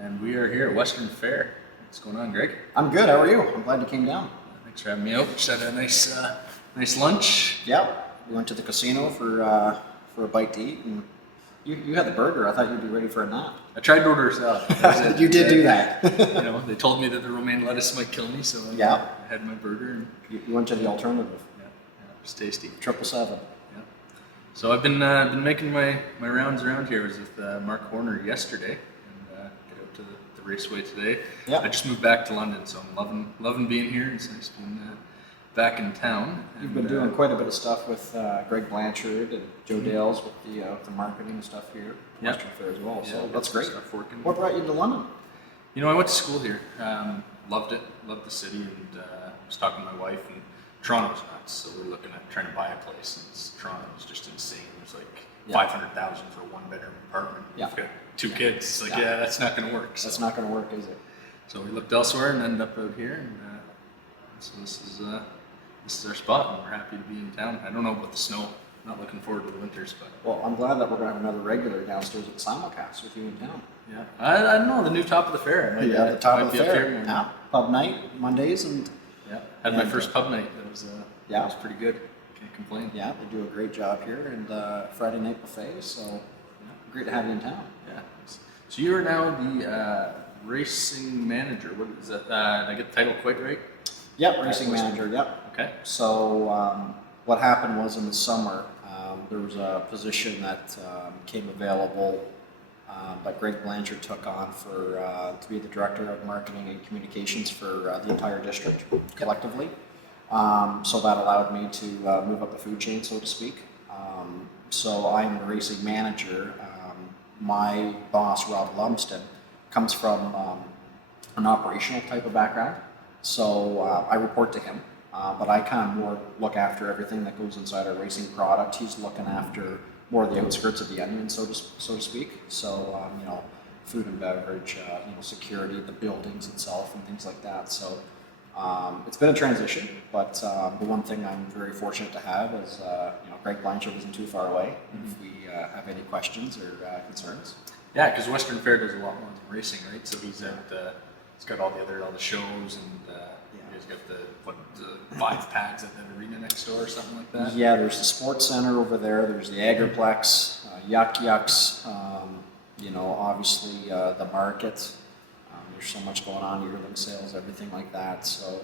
and we are here at Western Fair. What's going on, Greg? I'm good. How are you? I'm glad you came down. Thanks for having me out. Just had a nice lunch. Yep. We went to the casino for a bite to eat, and you had the burger. I thought you'd be ready for a nap. I tried to order a salad. You did do that. They told me that the romaine lettuce might kill me, so I had my burger. And you went to the alternative. Yeah, it was tasty. 777. Yeah. So I've been making my rounds around here. I was with Mark Horner yesterday, and get out to the Raceway today. Yeah. I just moved back to London, so I'm loving being here. It's nice being back in town. You've been doing quite a bit of stuff with Greg Blanchard and Joe Dales with the marketing stuff here at Western Fair as well. So that's great. What brought you to London? I went to school here. Loved it. Loved the city, and I was talking to my wife, and Toronto was nuts. So we're looking at trying to buy a place, and Toronto was just insane. It was like $500,000 for a one-bedroom apartment. Yeah. We've got 2 kids. It's like, that's not going to work. That's not going to work, is it? So we looked elsewhere and ended up out here, and so this is our spot, and we're happy to be in town. I don't know about the snow. Not looking forward to the winters, but well, I'm glad that we're going to have another regular downstairs at the Simulcast with you in town. Yeah, I don't know, the new top of the fair. The top of the fair. Yeah. Pub night Mondays, and had my first pub night. That was pretty good. Can't complain. Yeah, they do a great job here, and Friday night buffet. So great to have you in town. Yeah. So you are now the racing manager. What is that? Did I get the title quite right? Yep, racing manager. Yep. Okay. So what happened was in the summer there was a position that came available that Greg Blanchard took on to be the director of marketing and communications for the entire district collectively. So that allowed me to move up the food chain, so to speak. So I am the racing manager. My boss, Rob Lumsden, comes from an operational type of background. So I report to him, but I kind of more look after everything that goes inside our racing product. He's looking after more of the outskirts of the onion, so to speak. So food and beverage, security, the buildings itself, and things like that. So it's been a transition, but the one thing I'm very fortunate to have is Greg Blanchard isn't too far away. If we have any questions or concerns. Yeah, because Western Fair does a lot more than racing, right? So he's out. He's got all the shows, and he's got the 5 pads at that arena next door or something like that. Yeah, there's the sports center over there. There's the Agriplex, Yucks. Obviously the market. There's so much going on, yearling sales, everything like that. So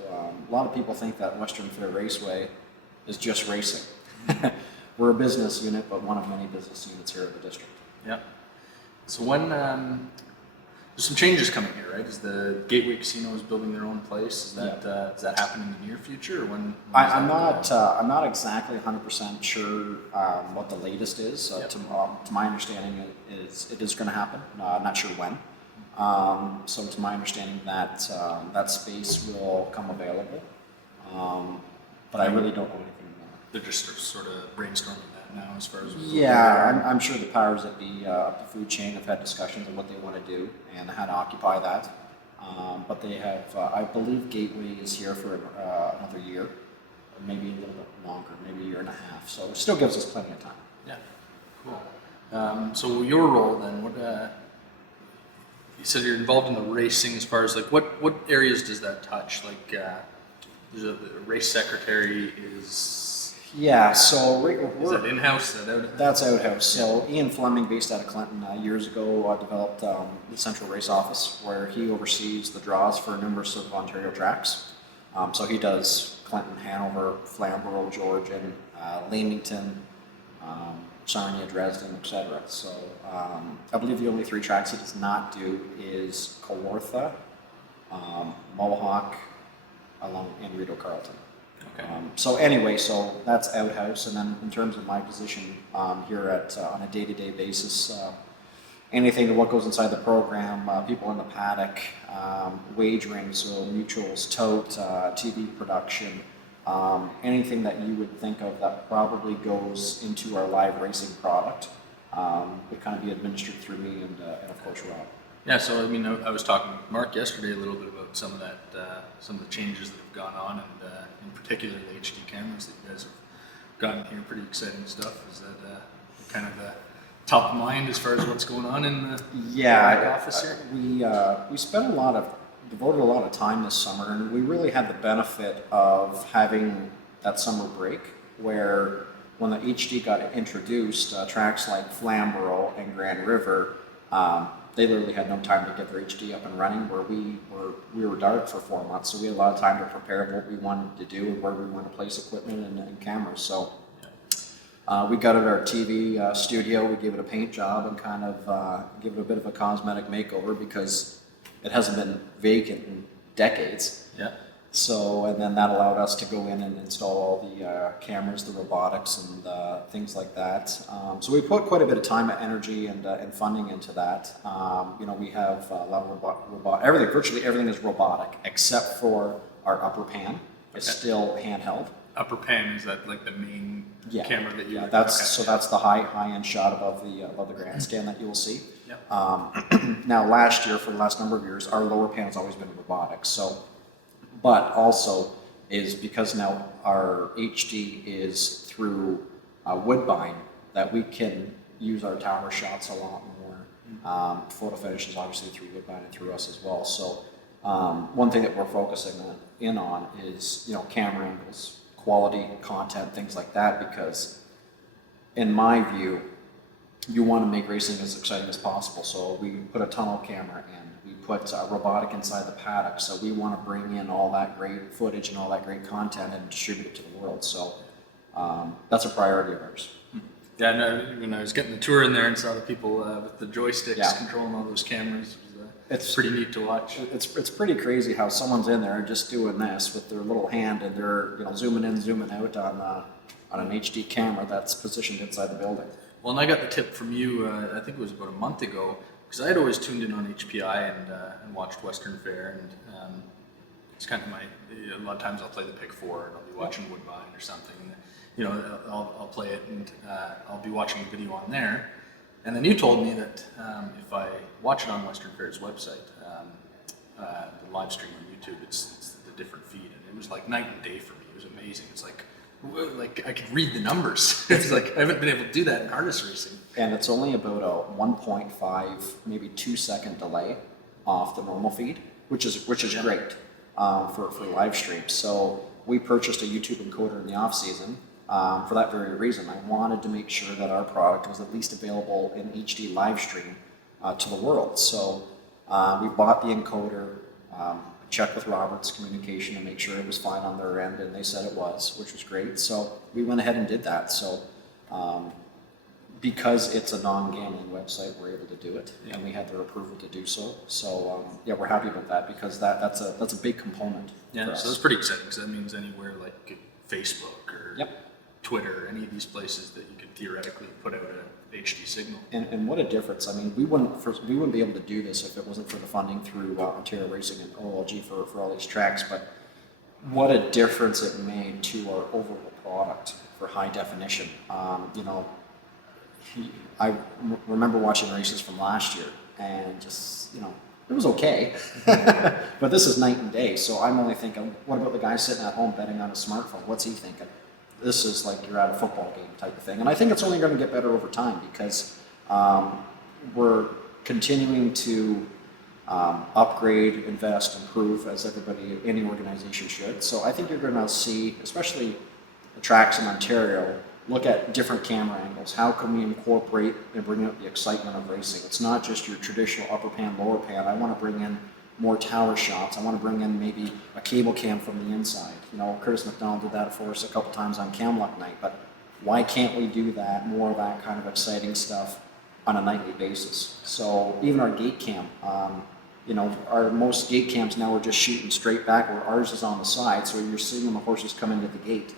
a lot of people think that Western Fair Raceway is just racing. We're a business unit, but one of many business units here at the district. Yeah. So when there's some changes coming here, right? Is the Gateway Casino is building their own place? Is that does that happen in the near future, or when I'm not exactly 100% sure what the latest is. To my understanding, it is going to happen. I'm not sure when. So to my understanding, that that space will come available, but I really don't know anything more. They're just sort of brainstorming that now, as far as I'm sure the powers that be up the food chain have had discussions on what they want to do and how to occupy that. But they have, I believe, Gateway is here for another year, or maybe a little bit longer, maybe a year and a half. So it still gives us plenty of time. Yeah, cool. So your role then, what? You said you're involved in the racing as far as what areas does that touch? There's a race secretary is. Yeah, so is that in-house? Is that out-house? That's out-house. So Ian Fleming, based out of Clinton, years ago developed the Central Race Office, where he oversees the draws for numerous of Ontario tracks. So he does Clinton, Hanover, Flamborough, Georgian, Leamington, Sarnia, Dresden, etc. So I believe the only 3 tracks he does not do is Kawartha, Mohawk, and Rideau Carleton. Okay. So that's outhouse, and then in terms of my position here on a day-to-day basis, anything to what goes inside the program, people in the paddock, wagering, so mutuals, tote, TV production, anything that you would think of that probably goes into our live racing product would kind of be administered through me and of course Rob. Yeah, so I was talking with Mark yesterday a little bit about some of the changes that have gone on, and in particular the HD cameras that you guys have gotten here. Pretty exciting stuff. Is that kind of the top of mind as far as what's going on in the Yeah, office here? we spent devoted a lot of time this summer, and we really had the benefit of having that summer break where when the HD got introduced, tracks like Flamborough and Grand River, they literally had no time to get their HD up and running. Where we were dark for 4 months, so we had a lot of time to prepare what we wanted to do and where we wanted to place equipment and cameras. So we gutted our TV studio. We gave it a paint job and kind of give it a bit of a cosmetic makeover because it hasn't been vacant in decades. Yeah. So, and then that allowed us to go in and install all the cameras, the robotics, and things like that. So we put quite a bit of time, energy, and funding into that. We have a lot of everything. Virtually everything is robotic except for our upper pan. It's still handheld. Upper pan, is that like the main camera that you? Yeah, that's the high end shot above the grandstand that you will see. Yep. Now, last year, for the last number of years, our lower pan has always been robotics. So. But also is because now our HD is through Woodbine that we can use our tower shots a lot more. Photo finish is obviously through Woodbine and through us as well. So one thing that we're focusing on is camera angles, quality content, things like that. Because in my view, you want to make racing as exciting as possible. So we put a tunnel camera in. We put robotic inside the paddock, so we want to bring in all that great footage and all that great content and distribute it to the world. So that's a priority of ours. Yeah, no, when I was getting the tour in there and saw the people with the joysticks controlling all those cameras, it's pretty neat to watch. It's pretty crazy how someone's in there just doing this with their little hand and they're zooming in, zooming out on an HD camera that's positioned inside the building. Well, and I got the tip from you, I think it was about a month ago, because I had always tuned in on HPI and watched Western Fair, and it's kind of a lot of times I'll play the Pick 4 and I'll be watching Woodbine or something, and I'll play it and I'll be watching a video on there, and then you told me that if I watch it on Western Fair's website, the live stream on YouTube, it's the different feed, and it was like night and day for me. It was amazing. It's like I could read the numbers. It's like I haven't been able to do that in harness racing. And it's only about a 1.5, maybe 2 second delay off the normal feed, which is great for live streams. So we purchased a YouTube encoder in the off season for that very reason. I wanted to make sure that our product was at least available in HD live stream to the world. So we bought the encoder. Checked with Roberts Communication to make sure it was fine on their end, and they said it was, which was great. So we went ahead and did that. So because it's a non-gambling website, we're able to do it, and we had their approval to do so. So we're happy about that because that's a big component. Yeah, so that's pretty exciting because that means anywhere like Facebook or Twitter, any of these places that you could theoretically put out an HD signal. And what a difference! I mean, we wouldn't be able to do this if it wasn't for the funding through Ontario Racing and OLG for all these tracks. But what a difference it made to our overall product for high definition. I remember watching races from last year, and just it was okay, but this is night and day. So I'm only thinking, what about the guy sitting at home betting on a smartphone? What's he thinking? This is like you're at a football game type of thing. And I think it's only going to get better over time because we're continuing to upgrade, invest, improve as any organization should. So I think you're going to see, especially the tracks in Ontario, look at different camera angles. How can we incorporate and bring out the excitement of racing? It's not just your traditional upper pan, lower pan. I want to bring in more tower shots. I want to bring in maybe a cable cam from the inside. Curtis McDonald did that for us a couple times on Camluck night, but why can't we do that, more of that kind of exciting stuff on a nightly basis? So even our gate cam, our most gate cams now are just shooting straight back where ours is on the side, so you're seeing when the horses come into the gate.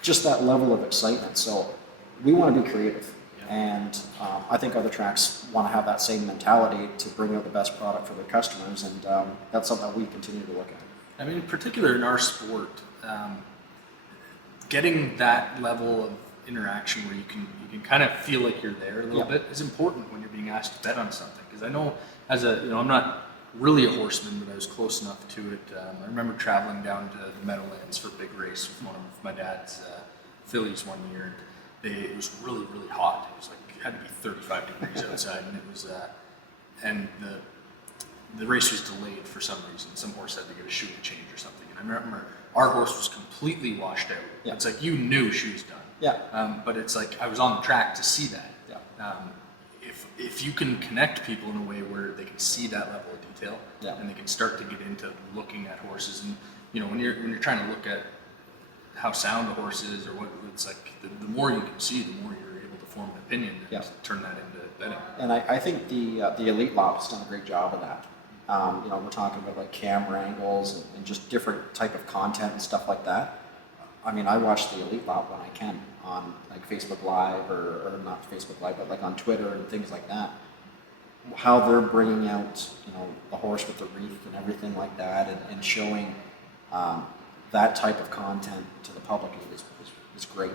Just that level of excitement. So we want to be creative. And I think other tracks want to have that same mentality to bring out the best product for their customers, and that's something that we continue to look at. I mean, in particular in our sport, getting that level of interaction where you can kind of feel like you're there a little bit is important when you're being asked to bet on something. Because I know I'm not really a horseman, but I was close enough to it. I remember traveling down to the Meadowlands for a big race with one of my dad's fillies one year. It was really, really hot. It was like had to be 35 degrees outside, and it was, and the race was delayed for some reason. Some horse had to get a shoe change or something. And I remember our horse was completely washed out. Yeah. It's like you knew she was done. Yeah. But it's like I was on the track to see that. Yeah. If you can connect people in a way where they can see that level of detail, Yeah. and they can start to get into looking at horses, and when you're trying to look at how sound a horse is, or what it's like, the more you can see, the more you're able to form an opinion and Yeah. turn that into betting. And I think the elite lop has done a great job of that. We're talking about like camera angles and just different type of content and stuff like that. I mean, I watch the elite lop when I can on like Facebook Live or not Facebook Live, but like on Twitter and things like that. How they're bringing out, the horse with the wreath and everything like that, and showing that type of content to the public is great.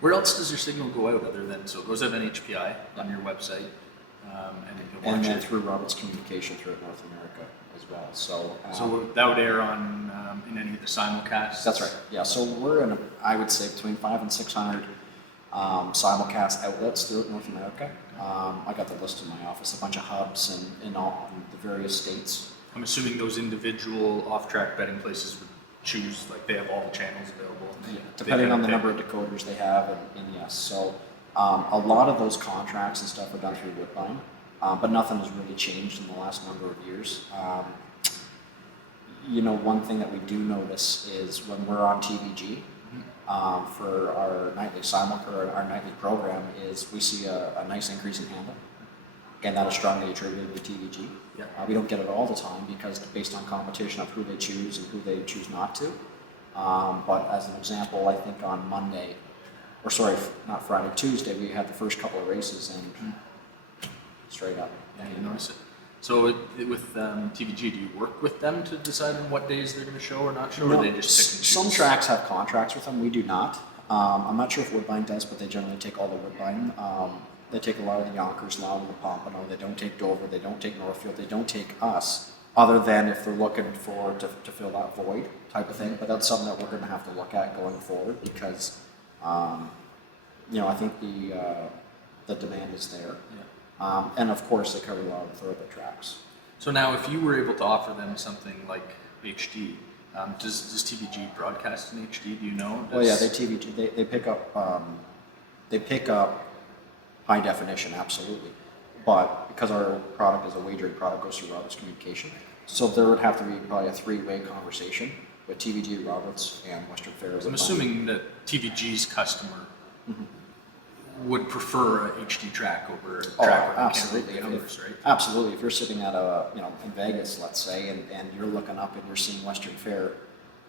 Where else does your signal go out other than, so it goes out on HPI on your website, and you can watch And then it. through Robert's Communication throughout North America as well. So that would air on in any of the simulcasts? That's right. Yeah. So we're in, I would say, between 500 and 600 simulcast outlets throughout North America. I got the list in my office, a bunch of hubs in all in the various states. I'm assuming those individual off-track betting places would choose, like they have all the channels available. Yeah, depending on the number of decoders they have, and yes. So a lot of those contracts and stuff are done through Woodbine, but nothing has really changed in the last number of years. One thing that we do notice is when we're on TVG for our nightly or our nightly program, is we see a nice increase in handle, and that is strongly attributed to TVG. Yeah. We don't get it all the time because based on competition of who they choose and who they choose not to. But as an example, I think on Monday, or sorry, not Friday, Tuesday, we had the first couple of races, and straight up. Yeah, you notice it. So with TVG, do you work with them to decide on what days they're going to show or not show, or they just pick and choose? Some tracks have contracts with them. We do not. I'm not sure if Woodbine does, but they generally take all the Woodbine. They take a lot of the Yonkers, a lot of the Pompano. They don't take Dover. They don't take Northfield. They don't take us, other than if they're looking to fill that void type of thing. But that's something that we're going to have to look at going forward because, I think the demand is there. Yeah. And of course, they cover a lot of the thoroughbred tracks. So now, if you were able to offer them something like HD, does TVG broadcast in HD? Do you know? Well, yeah, they TVG. They pick up high definition, absolutely. But because our product is a wagering product, goes through Roberts Communication, so there would have to be probably a three-way conversation with TVG, Roberts, and Western Fair. I'm assuming that TVG's customer would prefer a HD track over a track where they absolutely. can't read the numbers, right? Absolutely. If you're sitting at in Vegas, let's say, and you're looking up and you're seeing Western Fair,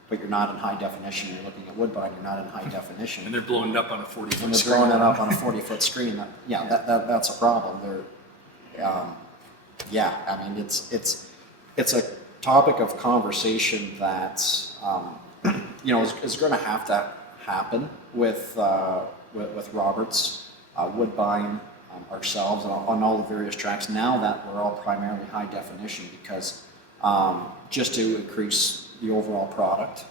but you're not in high definition, you're looking at Woodbine, you're not in high definition. And they're blowing it up on a 40-foot screen. And they're throwing it up on a 40-foot screen. That's a problem. It's a topic of conversation that is going to have to happen with Roberts, Woodbine, ourselves, on all the various tracks. Now that we're all primarily high definition, because just to increase the overall product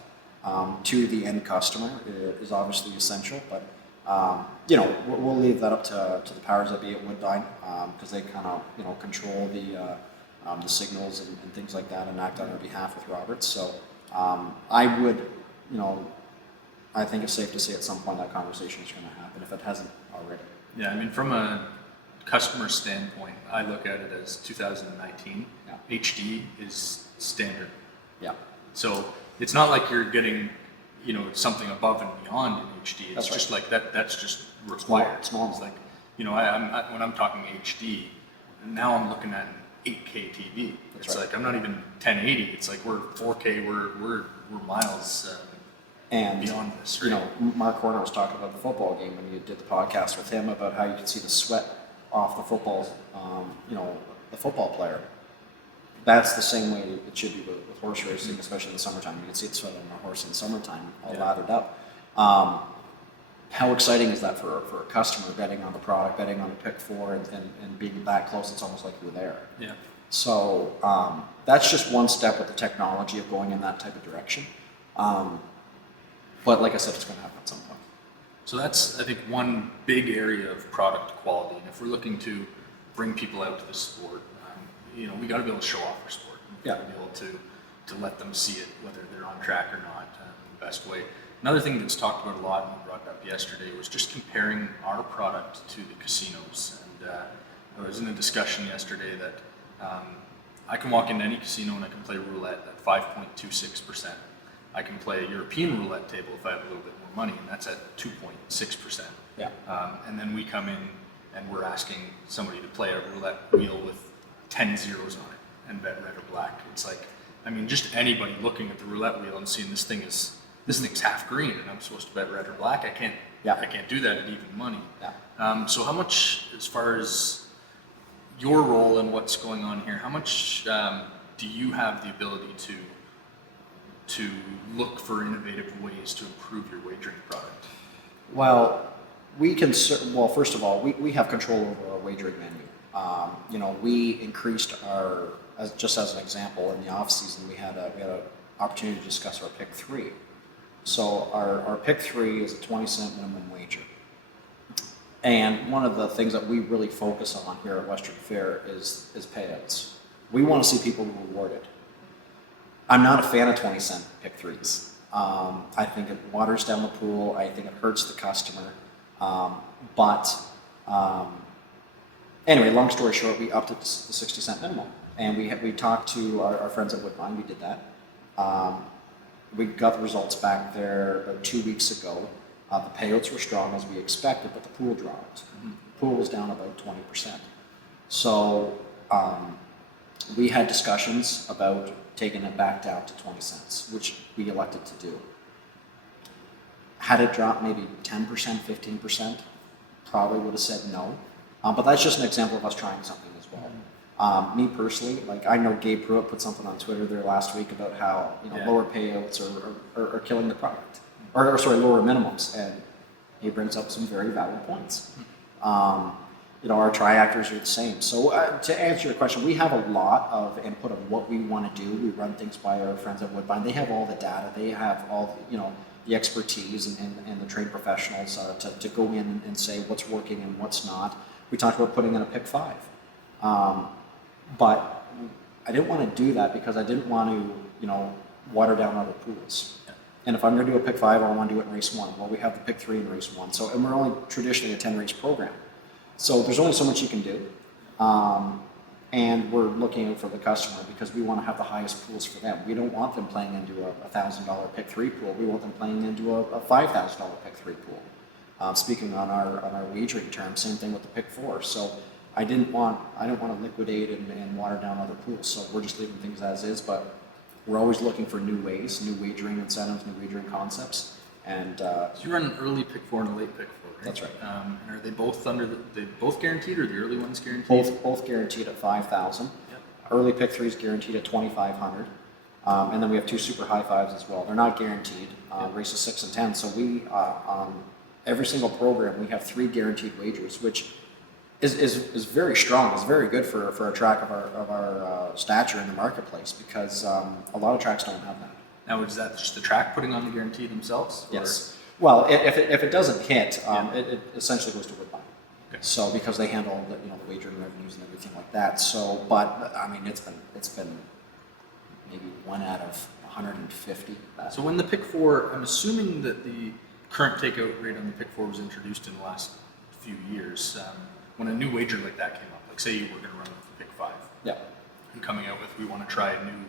to the end customer is obviously essential, but we'll leave that up to the powers that be at Woodbine, because they kind of control the signals and things like that, and act on our behalf with Roberts. So I think it's safe to say at some point that conversation is going to happen if it hasn't already. Yeah, I mean, from a customer standpoint, I look at it as 2019. Yeah. HD is standard. Yeah. So it's not like you're getting, something above and beyond in HD. It's That's just right. like that. That's just required. It's normal. It's like, when I'm talking HD, now I'm looking at an 8K TV. That's It's right. like I'm not even 1080. It's like we're 4K. We're miles And beyond this. Right? Mark Horner was talking about the football game when you did the podcast with him about how you could see the sweat off the the football player. That's the same way it should be with horse racing, especially in the summertime. You can see the sweat on a horse in the summertime, all lathered up. How exciting is that for a customer betting on the product, betting on a pick four, and being that close? It's almost like you're there. Yeah. So that's just one step with the technology of going in that type of direction. But like I said, it's going to happen at some point. So that's, I think, one big area of product quality. And if we're looking to bring people out to the sport, we got to be able to show off our sport. We got to be able to let them see it, whether they're on track or not, the best way. Another thing that's talked about a lot and brought up yesterday was just comparing our product to the casinos. And I was in a discussion yesterday that I can walk into any casino and I can play roulette at 5.26%. I can play a European roulette table if I have a little bit more money, and that's at 2.6%. Yeah. And then we come in and we're asking somebody to play a roulette wheel with 10 zeros on it and bet red or black. It's like, just anybody looking at the roulette wheel and seeing this thing's half green and I'm supposed to bet red or black. I can't do that at even money. Yeah. So how much, as far as your role and what's going on here, how much do you have the ability to look for innovative ways to improve your wagering product? Well, first of all, we have control over our wagering menu. We increased just as an example, in the off season, we had an opportunity to discuss our pick 3. So our pick 3 is a 20-cent minimum wager. And one of the things that we really focus on here at Western Fair is payouts. We want to see people rewarded. I'm not a fan of 20-cent pick 3s. I think it waters down the pool. I think it hurts the customer. Anyway, long story short, we upped it to the 60-cent minimum. And we talked to our friends at Woodbine. We did that. We got the results back there about 2 weeks ago. The payouts were strong as we expected, but the pool dropped. The pool was down about 20%. So we had discussions about taking it back down to 20 cents, which we elected to do. Had it dropped maybe 10%, 15%, probably would have said no. But that's just an example of us trying something as well. Me personally, I know Gabe Pruitt put something on Twitter there last week about how lower payouts are killing the product. Lower minimums, and he brings up some very valid points. Our tri-actors are the same. So to answer your question, we have a lot of input of what we want to do. We run things by our friends at Woodbine. They have all the data. They have all the expertise and the trained professionals to go in and say what's working and what's not. We talked about putting in a pick 5, but I didn't want to do that because I didn't want to water down other pools. And if I'm going to do a pick 5, I want to do it in race 1. Well, we have the pick 3 in race 1. And we're only traditionally a 10-race program. So there's only so much you can do. And we're looking out for the customer because we want to have the highest pools for them. We don't want them playing into a $1,000 pick 3 pool. We want them playing into a $5,000 pick 3 pool. Speaking on our wagering terms, same thing with the pick 4. So I don't want to liquidate and water down other pools. So we're just leaving things as is, but we're always looking for new ways, new wagering incentives, new wagering concepts. And so you run an early pick 4 and a late pick 4, right? That's right. And are they both both guaranteed, or the early one's guaranteed? Both guaranteed at $5,000. Yep. Early pick 3 is guaranteed at $2,500. And then we have 2 super high fives as well. They're not guaranteed. Races 6 and 10. So we on every single program we have 3 guaranteed wagers, which is very strong. It's very good for a track of our stature in the marketplace because a lot of tracks don't have that. Now, is that just the track putting on the guarantee themselves? Yes. Well, if it doesn't hit, it essentially goes to Woodbine. Okay. So because they handle the wagering revenues and everything like that. So, but it's been maybe 1 out of 150. So when the pick 4, I'm assuming that the current takeout rate on the pick 4 was introduced in the last few years. When a new wager like that came up, like say you were going to run with the pick 5, yeah, and coming out with we want to try a new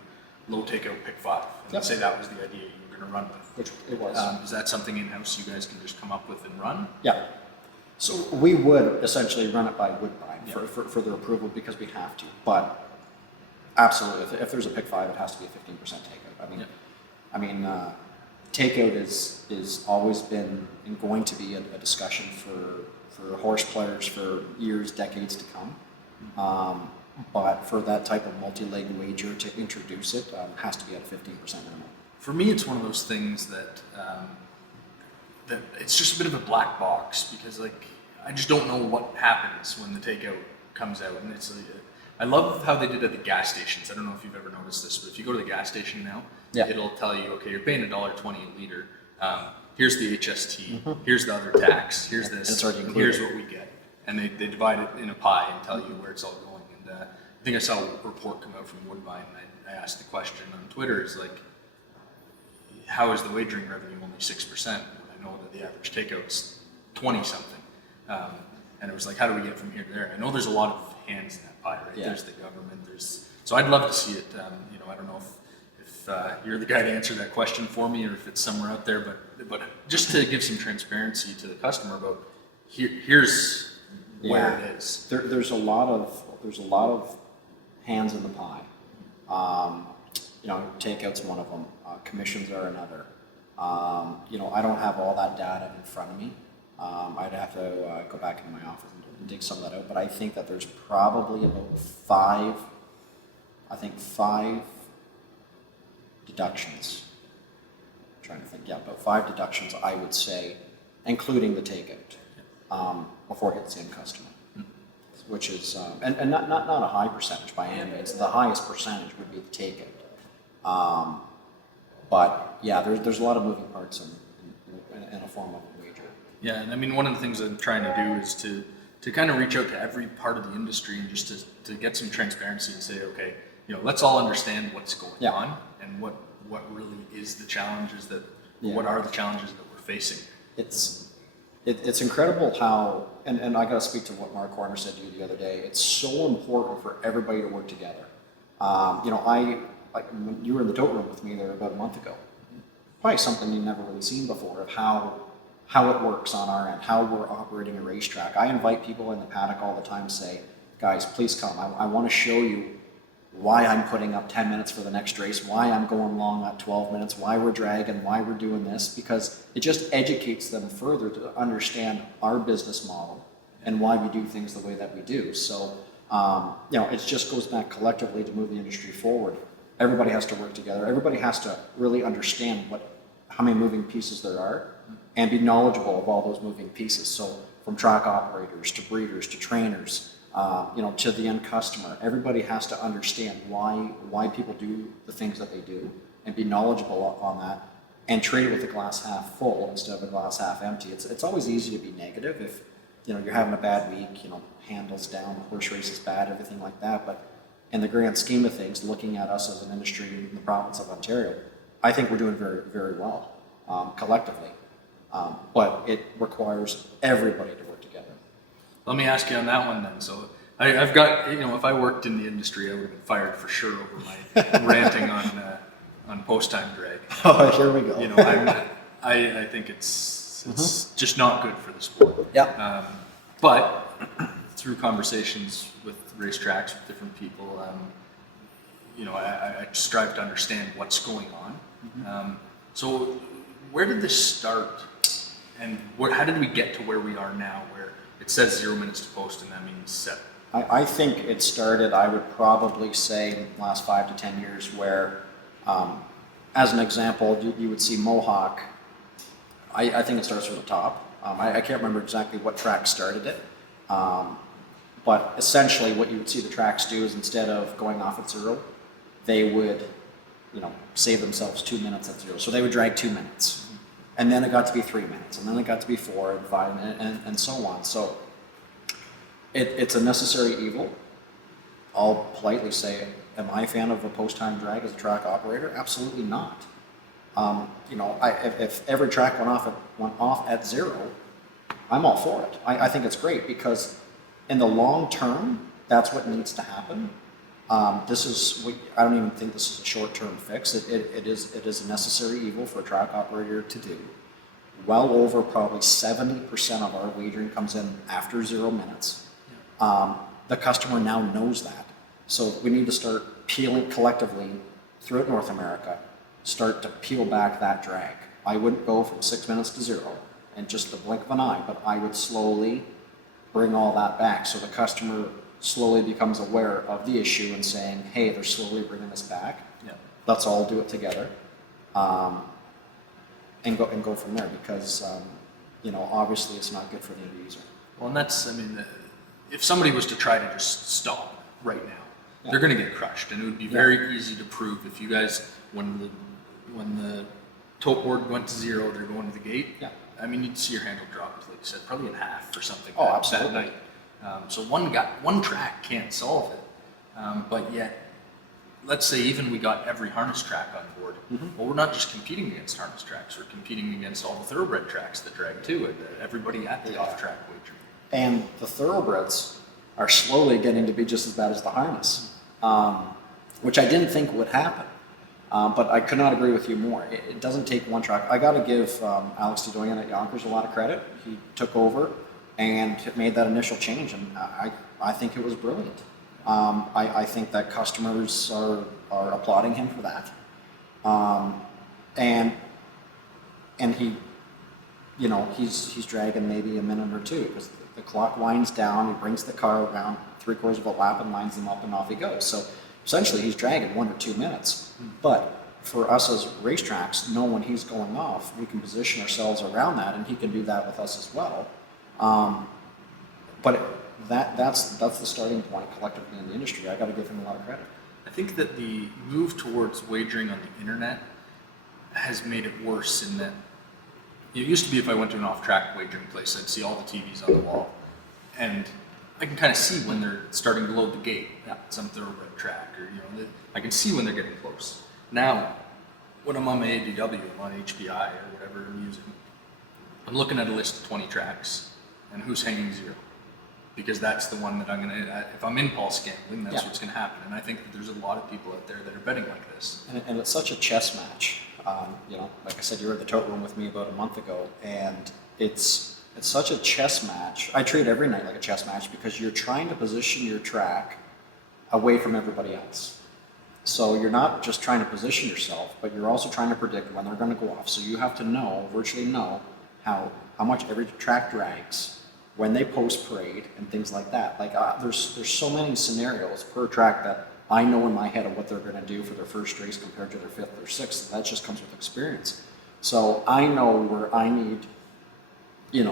low takeout pick 5, and let's say that was the idea you were going to run with. Which it was. Is that something in-house you guys can just come up with and run? Yeah. So we would essentially run it by Woodbine for their approval because we have to. But absolutely, if there's a pick 5, it has to be a 15% takeout. Takeout is always been and going to be a discussion for horse players for years, decades to come. But for that type of multi-leg wager to introduce it, has to be at a 15% minimum. For me, it's one of those things that it's just a bit of a black box because I just don't know what happens when the takeout comes out, and I love how they did at the gas stations. I don't know if you've ever noticed this, but if you go to the gas station now, it'll tell you, okay, you're paying $1.20 a liter. here's the HST, here's the other tax, here's this, It's already and included. here's what we get. And they divide it in a pie and tell you where it's all going. And I think I saw a report come out from Woodbine, and I asked the question on Twitter, is like, how is the wagering revenue only 6%? When I know that the average takeout's 20 something. And it was like, how do we get from here to there? I know there's a lot of hands in that pie, right? Yeah. There's the government, so I'd love to see it. I don't know if you're the guy to answer that question for me, or if it's somewhere out there, but just to give some transparency to the customer about here's where it is. There's a lot of hands in the pie. Takeout's one of them. Commissions are another. I don't have all that data in front of me. I'd have to go back into my office and dig some of that out. But I think that there's probably about five deductions. I'm trying to think. Yeah, about 5 deductions, I would say, including the takeout, before it hits the end customer. Which is, and not a high percentage by any means. The highest percentage would be the takeout. But yeah, there's a lot of moving parts in a form of a wager. Yeah, and I mean, one of the things I'm trying to do is to kind of reach out to every part of the industry and just to get some transparency and say, okay, let's all understand what's going on and what really is the challenges what are the challenges that we're facing. It's incredible how, and I got to speak to what Mark Horner said to you the other day. It's so important for everybody to work together. When you were in the tote room with me there about a month ago, probably something you've never really seen before of how it works on our end, how we're operating a racetrack. I invite people in the paddock all the time to say, guys, please come. I want to show you why I'm putting up 10 minutes for the next race, why I'm going long at 12 minutes, why we're dragging, why we're doing this, because it just educates them further to understand our business model and why we do things the way that we do. So, it just goes back collectively to move the industry forward. Everybody has to work together. Everybody has to really understand how many moving pieces there are and be knowledgeable of all those moving pieces. So from track operators to breeders to trainers, to the end customer, everybody has to understand why people do the things that they do and be knowledgeable on that and treat it with a glass half full instead of a glass half empty. It's always easy to be negative if you're having a bad week, handles down, the horse race is bad, everything like that. But in the grand scheme of things, looking at us as an industry in the province of Ontario, I think we're doing very, very well collectively. But it requires everybody to work together. Let me ask you on that one then. So I've got, if I worked in the industry, I would have been fired for sure over my ranting on post-time drag. Oh, here we go. I think it's just not good for the sport. Yeah. But through conversations with racetracks, with different people, I strive to understand what's going on. So where did this start, and how did we get to where we are now, where it says 0 minutes to post and that means 7? I think it started, I would probably say, in the last 5 to 10 years, where, as an example, you would see Mohawk. I think it starts from the top. I can't remember exactly what track started it. But essentially what you would see the tracks do is instead of going off at 0, they would, save themselves 2 minutes at 0. So they would drag 2 minutes. And then it got to be 3 minutes. And then it got to be 4 and 5 and so on. So it's a necessary evil. I'll politely say, am I a fan of a post-time drag as a track operator? Absolutely not. If every track went off at 0, I'm all for it. I think it's great because in the long term, that's what needs to happen. I don't even think this is a short-term fix. It is a necessary evil for a track operator to do. Well over probably 70% of our wagering comes in after 0 minutes. The customer now knows that. So we need to start peeling collectively throughout North America, start to peel back that drag. I wouldn't go from 6 minutes to 0 in just the blink of an eye, but I would slowly bring all that back so the customer slowly becomes aware of the issue and saying, hey, they're slowly bringing this back. Yeah. Let's all do it together, and go from there because obviously it's not good for the end user. Well, and that's, if somebody was to try to just stop right now, they're going to get crushed, and it would be very easy to prove if you guys, when the tote board went to 0, they're going to the gate. Yeah. I mean, you'd see your handle drop, like you said, probably in half or something. Oh, that absolutely. night. So one track can't solve it, but yet, let's say even we got every harness track on board. Well, we're not just competing against harness tracks; we're competing against all the thoroughbred tracks that drag too, and everybody at the off-track wager. And the thoroughbreds are slowly getting to be just as bad as the harness, which I didn't think would happen. But I could not agree with you more. It doesn't take one track. I got to give Alex Dodoyan at Yonkers a lot of credit. He took over and made that initial change, and I think it was brilliant. I think that customers are applauding him for that. And he, he's dragging maybe a minute or two because the clock winds down. He brings the car around 3/4 of a lap and lines them up, and off he goes. So essentially, he's dragging 1 or 2 minutes. But for us as racetracks, know when he's going off, we can position ourselves around that, and he can do that with us as well. But that's the starting point collectively in the industry. I got to give him a lot of credit. I think that the move towards wagering on the internet has made it worse in that it used to be if I went to an off-track wagering place, I'd see all the TVs on the wall, and I can kind of see when they're starting to load the gate at some thoroughbred track, or I can see when they're getting close. Now, when I'm on my ADW, I'm on HPI or whatever I'm using, I'm looking at a list of 20 tracks, and who's hanging 0? Because that's the one that I'm going to, if I'm impulse gambling, that's what's going to happen. And I think that there's a lot of people out there that are betting like this. And it's such a chess match. Like I said, you were at the tote room with me about a month ago, and it's such a chess match. I treat every night like a chess match because you're trying to position your track away from everybody else. So you're not just trying to position yourself, but you're also trying to predict when they're going to go off. So you have to virtually know how much every track drags, when they post parade and things like that. Like there's so many scenarios per track that I know in my head of what they're going to do for their first race compared to their 5th or 6th. That just comes with experience. So I know where I need, I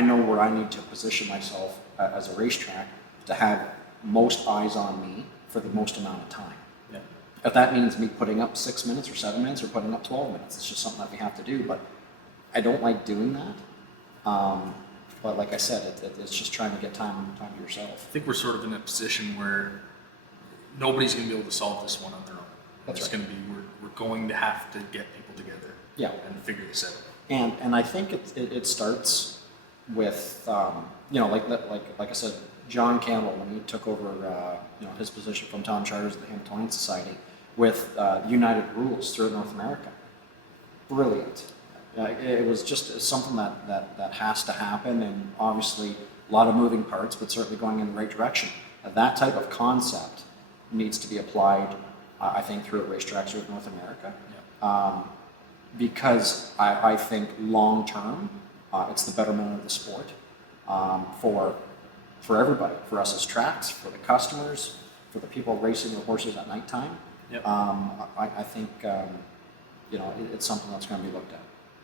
know where I need to position myself as a racetrack to have most eyes on me for the most amount of time. Yeah. If that means me putting up 6 minutes or 7 minutes or putting up 12 minutes, it's just something that we have to do. But I don't like doing that. But like I said, it's just trying to get time to yourself. I think we're sort of in a position where nobody's going to be able to solve this one on their own. That's it's right. going to be we're going to have to get people together. Yeah. And figure this out. And I think it starts with like I said, John Campbell when he took over his position from Tom Charters of the Hamiltonian Society with United Rules throughout North America. Brilliant. It was just something that has to happen, and obviously a lot of moving parts, but certainly going in the right direction. That type of concept needs to be applied, I think, throughout racetracks throughout North America. Yeah. Because I think long term, it's the betterment of the sport for everybody, for us as tracks, for the customers, for the people racing their horses at nighttime. Yep. I think it's something that's going to be looked at.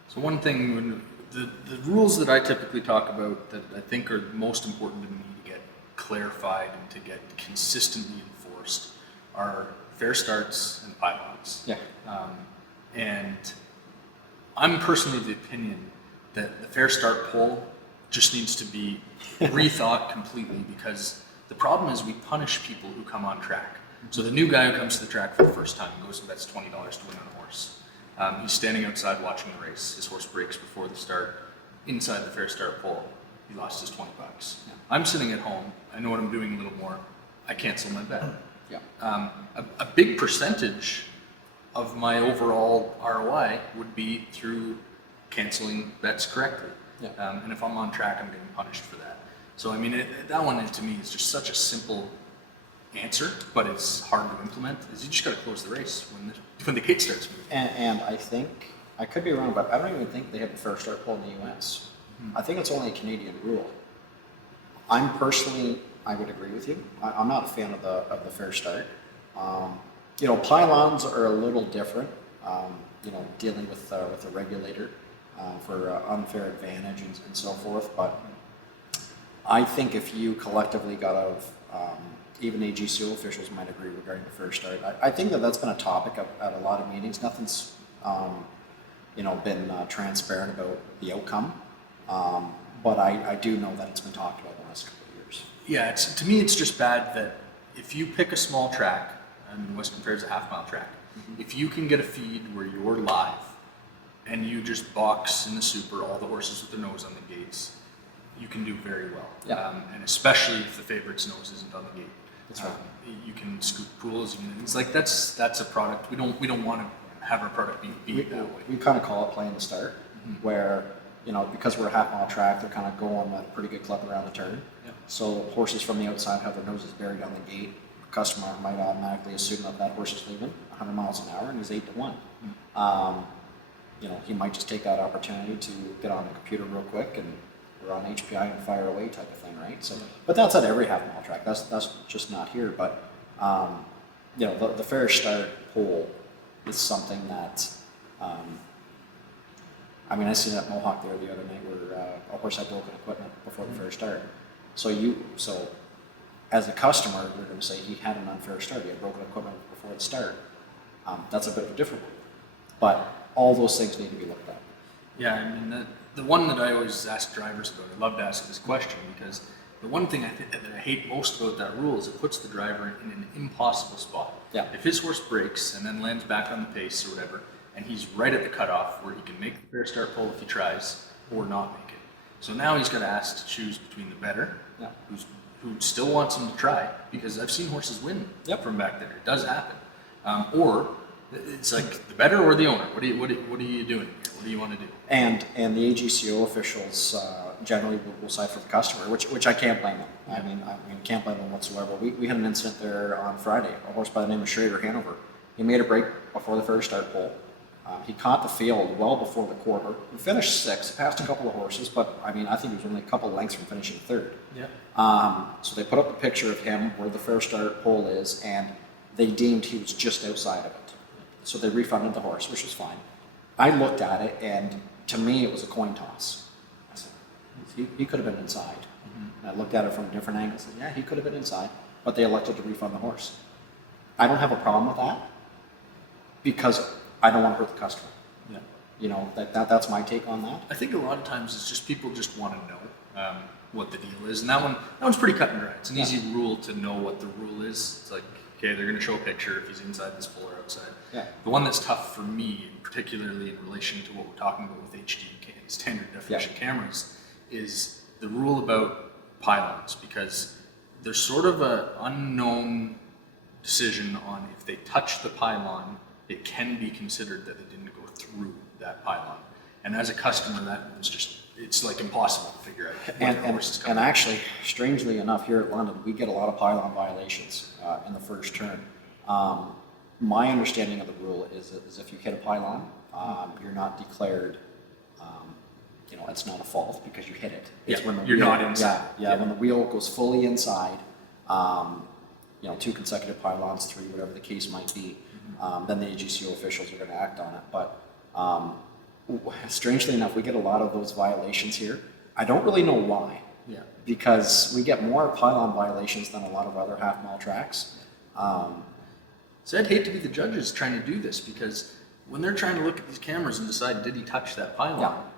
So one thing, when the rules that I typically talk about that I think are most important to me to get clarified and to get consistently enforced are fair starts and pylons. Yeah. And I'm personally of the opinion that the fair start pole just needs to be rethought completely, because the problem is we punish people who come on track. So the new guy who comes to the track for the first time goes and bets $20 to win on a horse. He's standing outside watching the race. His horse breaks before the start. Inside the fair start pole, he lost his $20. Yeah. I'm sitting at home. I know what I'm doing a little more. I cancel my bet. Yeah. A big percentage of my overall ROI would be through canceling bets correctly. Yeah. And if I'm on track, I'm getting punished for that. So I mean, that one to me is just such a simple answer, but it's hard to implement. Is you just got to close the race when the gate starts moving. And I think, I could be wrong, but I don't even think they have a fair start pole in the US. I think it's only a Canadian rule. I would agree with you. I'm not a fan of the fair start. Pylons are a little different, dealing with the regulator for unfair advantage and so forth, but I think if you collectively got even AGCO officials might agree regarding the fair start. I think that that's been a topic at a lot of meetings. Nothing's been transparent about the outcome, but I do know that it's been talked about the last couple of years. Yeah, to me, it's just bad that if you pick a small track, and Western Fair is a half-mile track, if you can get a feed where you're live and you just box in the super all the horses with their nose on the gates, you can do very well. Yeah. And especially if the favorite's nose isn't on the gate. That's right. You can scoop pools. It's like that's a product we don't want to have our product being beat that way. We kind of call it playing the start, where because we're a half-mile track, they're kind of going at a pretty good clip around the turn. Yeah. So horses from the outside have their noses buried on the gate. The customer might automatically assume that horse is leaving 100 miles an hour and he's 8-1. He might just take that opportunity to get on the computer real quick and we're on HPI and fire away type of thing, right? So, but that's at every half-mile track. That's just not here. But the fair start pole is something that. I seen at Mohawk there the other night where a horse had broken equipment before the fair start. So as a customer, you're going to say he had an unfair start. He had broken equipment before the start. That's a bit of a different one. But all those things need to be looked at. Yeah, the one that I always ask drivers about, I love to ask this question because the one thing that I hate most about that rule is it puts the driver in an impossible spot. Yeah. If his horse breaks and then lands back on the pace or whatever, and he's right at the cutoff where he can make the fair start pole if he tries or not make it. So now he's got to ask to choose between the better, who still wants him to try, because I've seen horses win from back there. It does happen. Or it's like the better or the owner. What are you doing here? What do you want to do? And the AGCO officials generally will side for the customer, which I can't blame them. I can't blame them whatsoever. We had an incident there on Friday. A horse by the name of Schrader Hanover. He made a break before the fair start pole. He caught the field well before the quarter. He finished 6th, passed a couple of horses, but I think he was only a couple of lengths from finishing 3rd. Yeah. So they put up a picture of him where the fair start pole is, and they deemed he was just outside of it. So they refunded the horse, which was fine. I looked at it, and to me, it was a coin toss. I said, he could have been inside. And I looked at it from a different angle and said, yeah, he could have been inside, but they elected to refund the horse. I don't have a problem with that because I don't want to hurt the customer. Yeah. That's my take on that. I think a lot of times it's just people just want to know what the deal is, and that one's pretty cut and dry. It's an easy rule to know what the rule is. It's like, okay, they're going to show a picture if he's inside this pole or outside. Yeah. The one that's tough for me, particularly in relation to what we're talking about with HD standard definition cameras, is the rule about pylons, because there's sort of an unknown decision on if they touch the pylon, it can be considered that they didn't go through that pylon. And as a customer, that was just, it's like impossible to figure out. And actually, strangely enough, here at London, we get a lot of pylon violations in the first turn. My understanding of the rule is if you hit a pylon, you're not declared, it's not a fault because you hit it. It's when the you're wheel, not inside. When the wheel goes fully inside, 2 consecutive pylons, 3, whatever the case might be, then the AGCO officials are going to act on it. But strangely enough, we get a lot of those violations here. I don't really know why. Yeah. Because we get more pylon violations than a lot of other half-mile tracks. So I'd hate to be the judges trying to do this, because when they're trying to look at these cameras and decide, did he touch that pylon?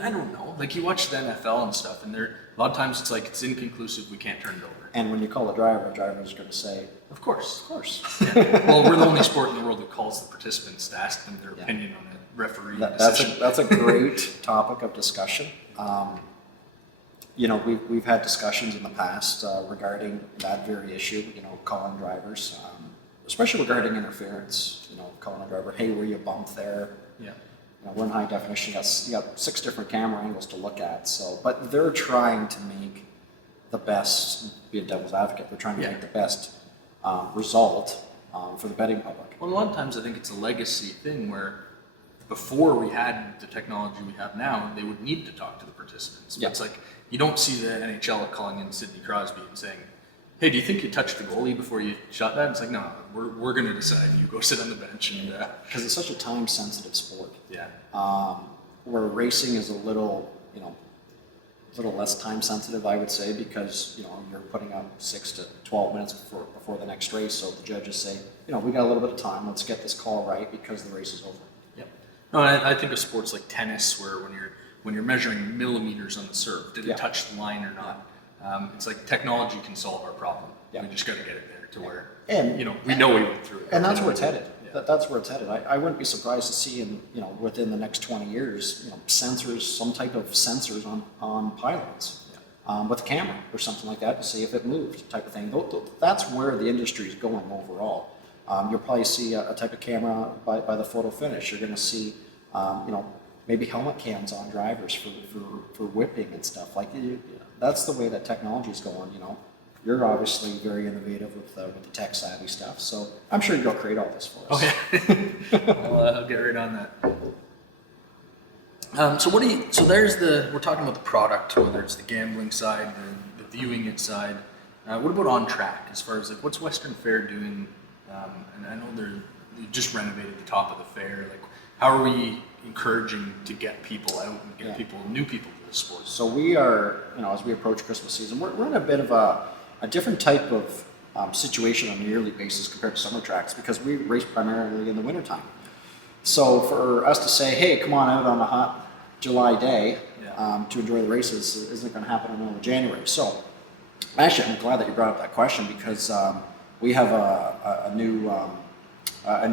I don't know. Like, you watch the NFL and stuff, and a lot of times it's like, it's inconclusive, we can't turn it over. And when you call the driver is going to say, of course. Of course. Yeah. Well, we're the only sport in the world that calls the participants to ask them their opinion on a referee decision. That's a great topic of discussion. We've had discussions in the past regarding that very issue, calling drivers, especially regarding interference, calling a driver, hey, were you bumped there? Yeah. We're in high definition, you got 6 different camera angles to look at, but they're trying to make the best, be a devil's advocate, they're trying to make the best result for the betting public. Well, a lot of times I think it's a legacy thing where before we had the technology we have now, they would need to talk to the participants. But it's like, you don't see the NHL calling in Sidney Crosby and saying, hey, do you think you touched the goalie before you shot that? It's like, no, we're going to decide. You go sit on the bench. Because it's such a time-sensitive sport. Yeah. Where racing is a little, a little less time sensitive, I would say, because you're putting up 6 to 12 minutes before the next race. So the judges say, we got a little bit of time. Let's get this call right because the race is over. Yep. No, I think of sports like tennis, where when you're measuring millimeters on the serve, did it touch the line or not? It's like technology can solve our problem. Yeah. We just got to get it there to where And we know we went through it. And that's where it's headed. Yeah. That's where it's headed. I wouldn't be surprised to see within the next 20 years, sensors, some type of sensors on pylons, with a camera or something like that to see if it moved, type of thing. That's where the industry is going overall. You'll probably see a type of camera by the photo finish. You're going to see, maybe helmet cams on drivers for whipping and stuff. Like that's the way that technology is going. You're obviously very innovative with the tech savvy stuff, so I'm sure you'll create all this for us. Okay, I'll get right on that. So we're talking about the product, whether it's the gambling side, the viewing it side. What about on track, as far as like what's Western Fair doing? And I know they just renovated the top of the fair. Like, how are we encouraging to get people out and get new people to the sport? So we are, as we approach Christmas season, we're in a bit of a different type of situation on a yearly basis compared to summer tracks, because we race primarily in the wintertime. So for us to say, hey, come on out on a hot July day to enjoy the races isn't going to happen in the middle of January. So actually, I'm glad that you brought up that question, because we have a new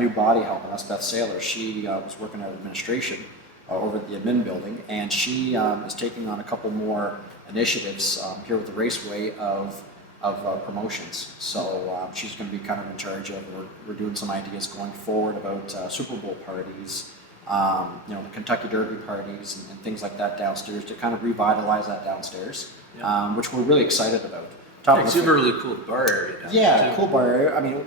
body helping us, Beth Saylor. She was working at administration over at the admin building, and she is taking on a couple more initiatives here with the Raceway of promotions. So she's going to be kind of in charge of, we're doing some ideas going forward about Super Bowl parties, the Kentucky Derby parties and things like that downstairs, to kind of revitalize that downstairs, which we're really excited about. It's a really cool bar area down there too. Cool bar area. I mean,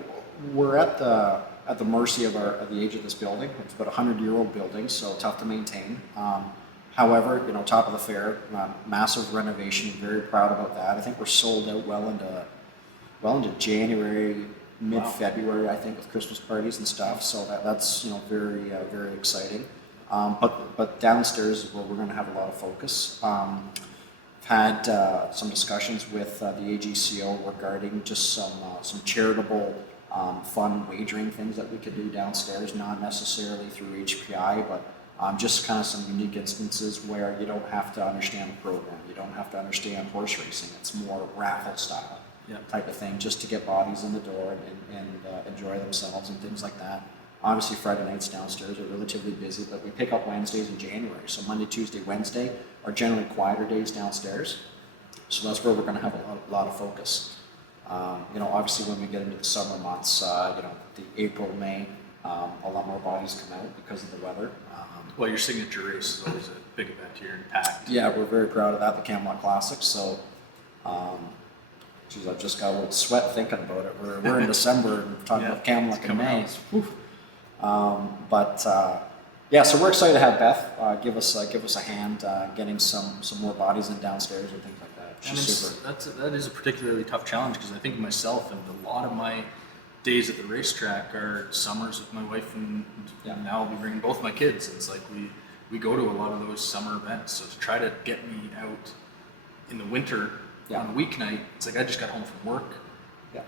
we're at the mercy of the age of this building. It's about a 100-year-old building, so tough to maintain. However, top of the fair, massive renovation. Very proud about that. I think we're sold out well into January, mid-February, I think, with Christmas parties and stuff. So that's very very exciting. But downstairs is where we're going to have a lot of focus. Had some discussions with the AGCO regarding just some charitable, fun wagering things that we could do downstairs, not necessarily through HPI, but just kind of some unique instances where you don't have to understand the program, you don't have to understand horse racing. It's more raffle style type of thing, just to get bodies in the door and enjoy themselves and things like that. Obviously, Friday nights downstairs are relatively busy, but we pick up Wednesdays in January. So Monday, Tuesday, Wednesday are generally quieter days downstairs. So that's where we're going to have a lot of focus. Obviously, when we get into the summer months, the April, May, a lot more bodies come out because of the weather. Well, your signature race is always a big event here in Pact. Yeah, we're very proud of that, the Camelot Classic. So, I've just got a little sweat thinking about it. We're in December and we're talking about Camelot in May. So we're excited to have Beth give us a hand getting some more bodies in downstairs and things like that. She's super. That is a particularly tough challenge, because I think myself and a lot of my days at the racetrack are summers with my wife, and now I'll be bringing both my kids. It's like we go to a lot of those summer events. So to try to get me out in the winter on a weeknight, it's like I just got home from work. Yeah.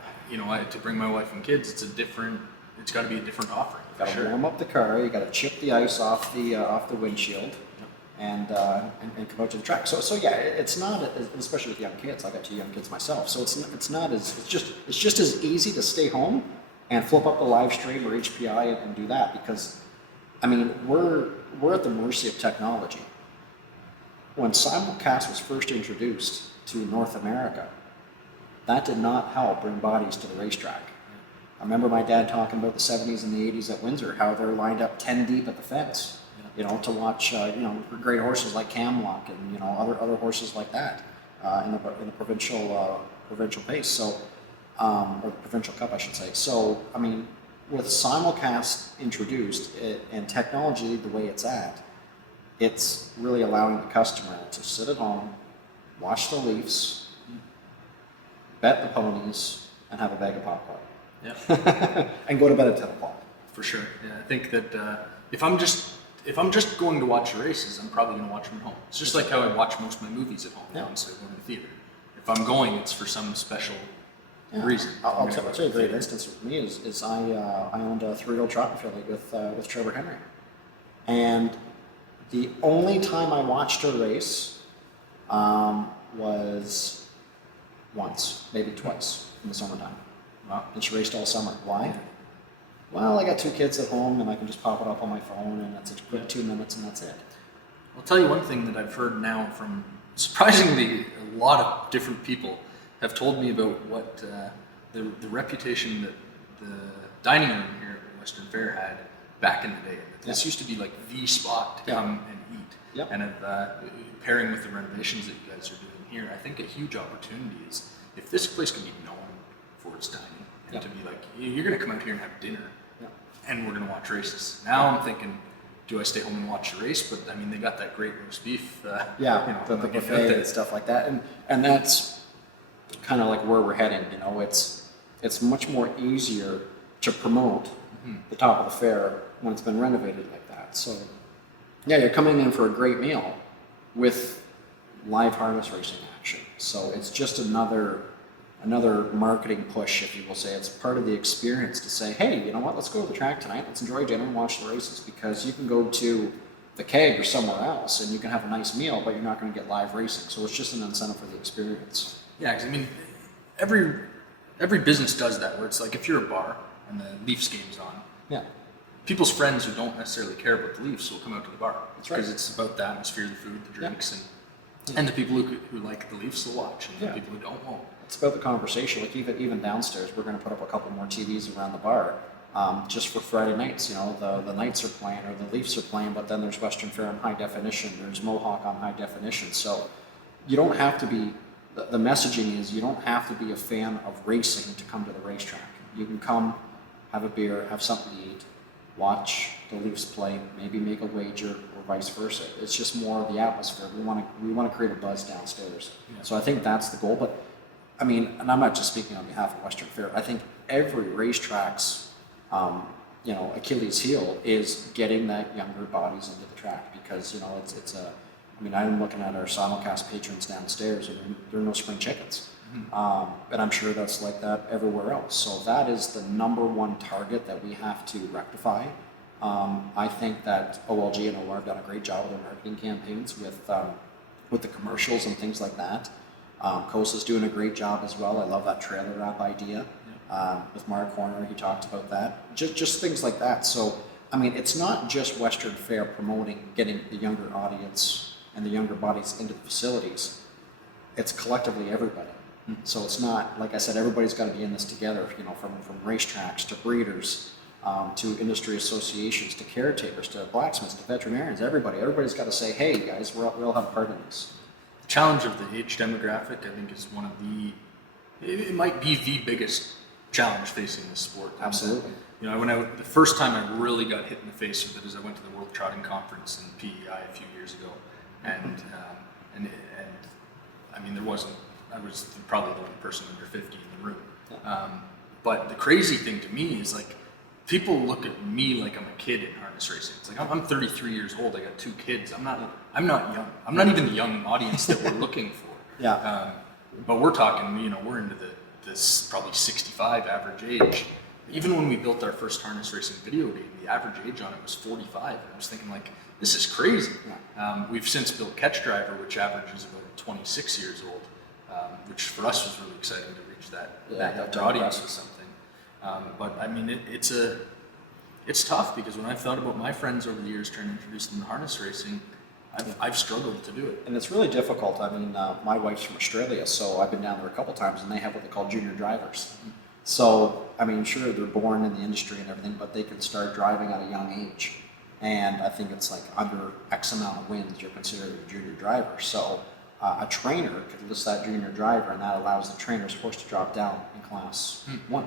To bring my wife and kids, it's got to be a different offering. You got to warm up the car. You got to chip the ice off the windshield, and come out to the track. So it's not, especially with young kids. I got 2 young kids myself, so it's just as easy to stay home and flip up the live stream or HPI and do that, because I mean we're at the mercy of technology. When Simulcast was first introduced to North America, that did not help bring bodies to the racetrack. I remember my dad talking about the 70s and the 80s at Windsor, how they're lined up 10 deep at the fence, to watch, great horses like Camelot and, other horses like that in the provincial pace. So, or provincial cup, I should say. So, I mean, with Simulcast introduced and technology the way it's at, it's really allowing the customer to sit at home, watch the Leafs, bet the ponies, and have a bag of popcorn. Yeah. And go to bed at 10 o'clock. For sure. Yeah, I think that if I'm just if I'm just going to watch the races, I'm probably going to watch them at home. It's just like how I watch most of my movies at home instead of going to the theater. If I'm going, it's for some special reason. I'll tell you a great instance with me is I owned a 3-year-old trotting filly with Trevor Henry, and the only time I watched her race was once, maybe twice in the summertime. Wow. And she raced all summer. Why? Well, I got 2 kids at home, and I can just pop it up on my phone, and it's a quick 2 minutes, and that's it. I'll tell you one thing that I've heard now from surprisingly a lot of different people have told me about what the reputation that the dining room here at Western Fair had back in the day. This used to be like the spot to come and eat. Yep. And pairing with the renovations that you guys are doing here, I think a huge opportunity is if this place can be known for its dining and to be like, you're going to come out here and have dinner and we're going to watch races. Now I'm thinking, do I stay home and watch the race? But I mean, they got that great roast beef. The buffet and stuff like that, and that's kind of like where we're heading. You know, it's much more easier to promote the top of the fair when it's been renovated like that. So, you're coming in for a great meal with live harness racing action. So it's just another marketing push, if you will say. It's part of the experience to say, hey, you know what, let's go to the track tonight, let's enjoy dinner and watch the races, because you can go to the keg or somewhere else and you can have a nice meal, but you're not going to get live racing. So it's just an incentive for the experience. Yeah, because I mean, every business does that, where it's like if you're a bar and the Leafs game's on, people's friends who don't necessarily care about the Leafs will come out to the bar. That's right. Because it's about the atmosphere, the food, the drinks, and the people who like the Leafs will watch, and the people who don't won't. It's about the conversation. Like even downstairs, we're going to put up a couple more TVs around the bar, just for Friday nights. You know, the Knights are playing or the Leafs are playing, but then there's Western Fair on high definition. There's Mohawk on high definition. So you don't have to be. The messaging is you don't have to be a fan of racing to come to the racetrack. You can come, have a beer, have something to eat, watch the Leafs play, maybe make a wager, or vice versa. It's just more of the atmosphere. We want to create a buzz downstairs. So I think that's the goal. But I mean, and I'm not just speaking on behalf of Western Fair. I think every racetrack's, Achilles heel is getting that younger bodies into the track, because it's a. I mean, I'm looking at our Simulcast patrons downstairs, and there are no spring chickens, and I'm sure that's like that everywhere else. So that is the number one target that we have to rectify. I think that OLG and OR have done a great job with their marketing campaigns with the commercials and things like that. Cosa's doing a great job as well. I love that trailer wrap idea. With Mark Horner, he talked about that. Just things like that. So, I mean, it's not just Western Fair promoting, getting the younger audience and the younger bodies into the facilities. It's collectively everybody. So it's not, like I said, everybody's got to be in this together, from racetracks to breeders, to industry associations, to caretakers, to blacksmiths, to veterinarians, everybody's got to say, hey guys, we all have a part in this. The challenge of the age demographic, I think, is one of it might be the biggest challenge facing this sport. Absolutely. The first time I really got hit in the face with it is I went to the World Trotting Conference in PEI a few years ago, and I mean, I was probably the only person under 50 in the room. But the crazy thing to me is, like, people look at me like I'm a kid in harness racing. It's like, I'm 33 years old. I got 2 kids. I'm not young. I'm not even the young audience that we're looking for. But we're talking, we're into this probably 65 average age. Even when we built our first harness racing video game, the average age on it was 45. And I was thinking, like, this is crazy. We've since built Catch Driver, which averages about 26 years old, which for us was really exciting to reach that audience with something. But I mean, it's tough, because when I've thought about my friends over the years trying to introduce them to harness racing, I've struggled to do it. And it's really difficult. I mean, my wife's from Australia, so I've been down there a couple times, and they have what they call junior drivers. So, I mean, sure, they're born in the industry and everything, but they can start driving at a young age. And I think it's like under X amount of wins, you're considered a junior driver. So a trainer could list that junior driver, and that allows the trainer's horse to drop down in class 1.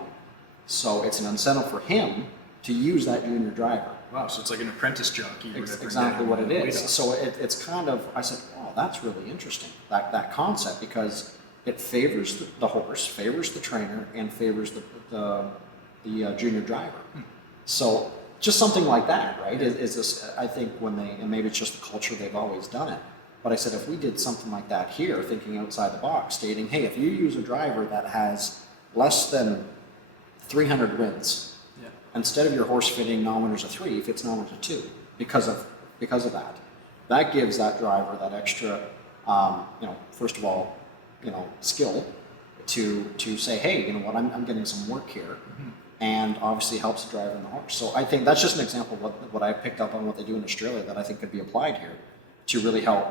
So it's an incentive for him to use that junior driver. Wow, so it's like an apprentice jockey. Exactly what it is. So it's kind of, I said, oh, that's really interesting, that concept, because it favors the horse, favors the trainer, and favors the junior driver. So just something like that, right? Is this, I think when they, and maybe it's just the culture, they've always done it. But I said, if we did something like that here, thinking outside the box, stating, hey, if you use a driver that has less than 300 wins, instead of your horse fitting non-winners of 3, if it's non-winners of 2, because of that, that gives that driver that extra, first of all, skill to say, hey, you know what, I'm getting some work here, and obviously helps the driver and the horse. So I think that's just an example of what I picked up on what they do in Australia that I think could be applied here to really help,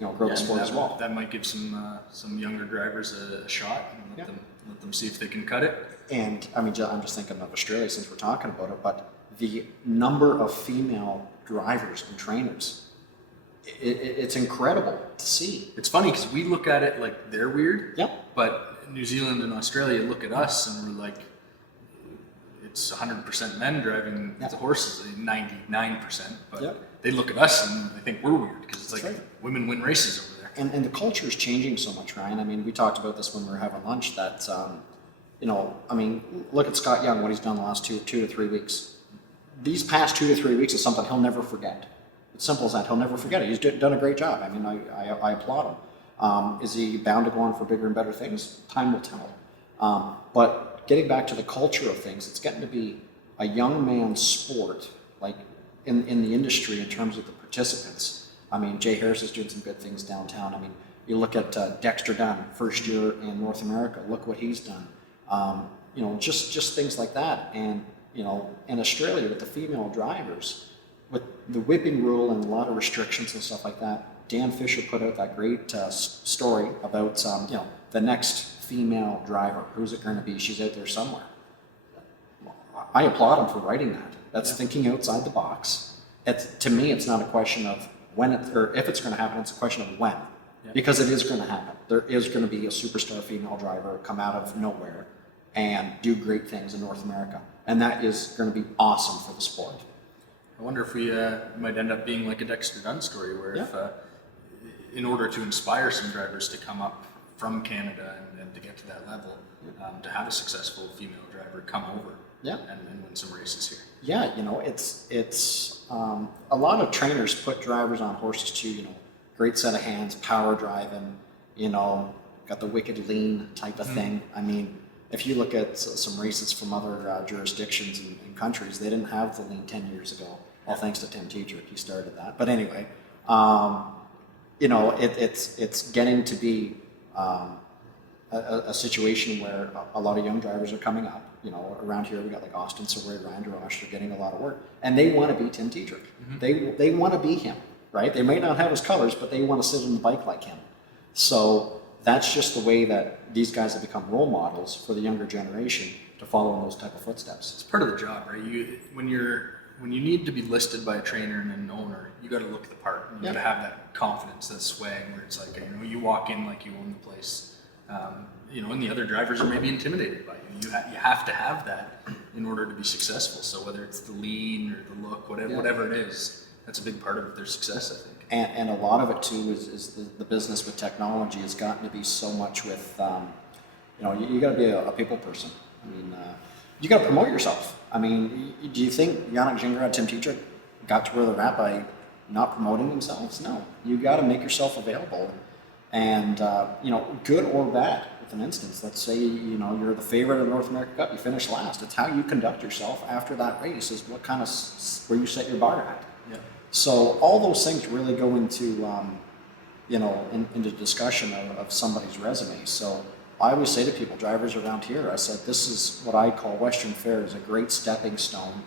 grow the sport as well. That might give some younger drivers a shot and let them see if they can cut it. And I mean, I'm just thinking of Australia since we're talking about it, but the number of female drivers and trainers, it's incredible to see. It's funny because we look at it like they're weird. Yep. But New Zealand and Australia look at us and we're like, it's 100% men driving the horses, 99%. But they look at us and they think we're weird because it's like women win races over there. And the culture is changing so much, Ryan. I mean, we talked about this when we were having lunch that, I mean, look at Scott Young, what he's done the last 2 to 3 weeks. These past 2 to 3 weeks is something he'll never forget. It's simple as that. He'll never forget it. He's done a great job. I mean, I applaud him. Is he bound to go on for bigger and better things? Time will tell. But getting back to the culture of things, it's getting to be a young man's sport, like in the industry in terms of the participants. I mean, Jay Harris is doing some good things downtown. I mean, you look at Dexter Dunn, first year in North America. Look what he's done. Just things like that. And, in Australia with the female drivers, with the whipping rule and a lot of restrictions and stuff like that, Dan Fisher put out that great story about, the next female driver. Who's it going to be? She's out there somewhere. I applaud him for writing that. That's thinking outside the box. To me, it's not a question of when or if it's going to happen. It's a question of when, because it is going to happen. There is going to be a superstar female driver come out of nowhere and do great things in North America, and that is going to be awesome for the sport. I wonder if we might end up being like a Dexter Dunn story, where if, in order to inspire some drivers to come up from Canada and to get to that level, to have a successful female driver come over and win some races here. Yeah, it's a lot of trainers put drivers on horses too. Great set of hands, power driving. Got the wicked lean type of thing. I mean, if you look at some races from other jurisdictions and countries, they didn't have the lean 10 years ago. All thanks to Tim Teacher, he started that. But anyway, it's getting to be a situation where a lot of young drivers are coming up. Around here we got like Austin, Sawyer, Ryan DeRoche, they're getting a lot of work, and they want to be Tim Teacher. They want to be him, right? They may not have his colors, but they want to sit on the bike like him. So that's just the way that these guys have become role models for the younger generation to follow in those type of footsteps. It's part of the job, right? When you need to be listed by a trainer and an owner, you got to look the part. You got to have that confidence, that swag, where it's like you walk in like you own the place. And the other drivers are maybe intimidated by you. You have to have that in order to be successful. So whether it's the lean or the look, whatever it is, that's a big part of their success, I think. And a lot of it too is the business with technology has gotten to be so much with, you got to be a people person. I mean, you got to promote yourself. I mean, do you think Yannick Gingras, Tim Teacher got to where they're at by not promoting themselves? No, you got to make yourself available. And, good or bad, with an instance, let's say, you're the favorite of the North American Cup, you finish last. It's how you conduct yourself after that race is what kind of, where you set your bar at. Yeah. So all those things really go into, into discussion of somebody's resume. So I always say to people, drivers around here, I said, this is what I call Western Fair is a great stepping stone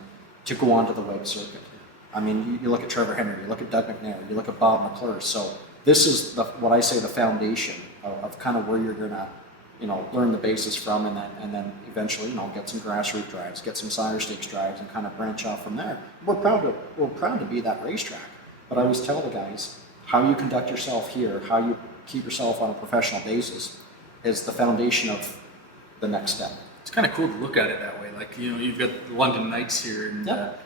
to go onto the WEG circuit. I mean, you look at Trevor Henry, you look at Doug McNair, you look at Bob McClure. So this is what I say the foundation of kind of where you're going to, learn the basis from, and then eventually, get some grassroots drives, get some sire stakes drives, and kind of branch off from there. We're proud to be that racetrack. But I always tell the guys, how you conduct yourself here, how you keep yourself on a professional basis, is the foundation of the next step. It's kind of cool to look at it that way. Like, you've got the London Knights here, and a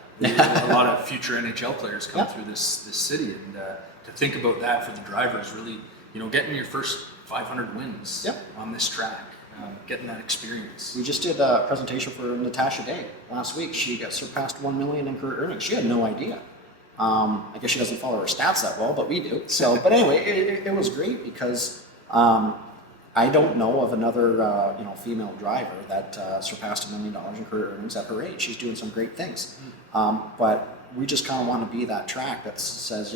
lot of future NHL players come through this city, and to think about that for the drivers, really, getting your first 500 wins on this track. getting that experience. We just did a presentation for Natasha Day last week. She got surpassed 1 million in career earnings. She had no idea. I guess she doesn't follow her stats that well, but we do. So, but anyway, it was great because I don't know of another female driver that surpassed $1 million in career earnings at her age. She's doing some great things, but we just kind of want to be that track that says,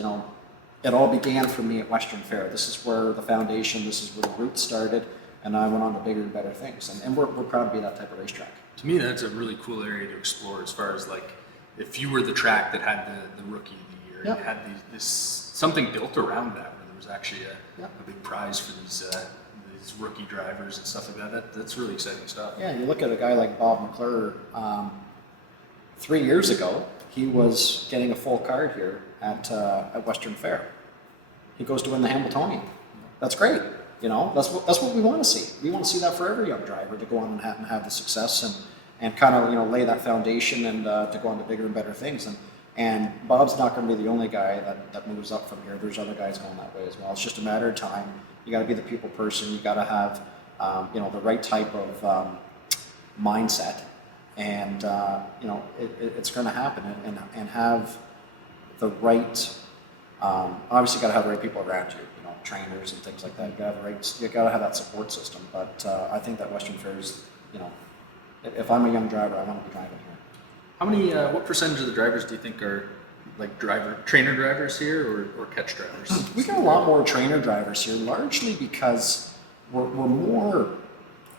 it all began for me at Western Fair. This is where the foundation, this is where the roots started, and I went on to bigger and better things. And we're proud to be that type of racetrack. To me, that's a really cool area to explore as far as like, if you were the track that had the rookie of the year, and had this something built around that, where there was actually a big prize for these rookie drivers and stuff like that. That's really exciting stuff. Yeah, you look at a guy like Bob McClure. 3 years ago, he was getting a full card here at Western Fair. He goes to win the Hamiltonian. That's great. That's what we want to see. We want to see that for every young driver, to go on and have the success and kind of lay that foundation and to go on to bigger and better things. And Bob's not going to be the only guy that moves up from here. There's other guys going that way as well. It's just a matter of time. You got to be the people person. You got to have the right type of mindset, and it's going to happen. And have the right. Obviously, you got to have the right people around you. Trainers and things like that. You got to have that support system. But I think that Western Fair is, if I'm a young driver, I want to be driving here. How many? What percentage of the drivers do you think are like trainer drivers here, or catch drivers? We got a lot more trainer drivers here, largely because we're more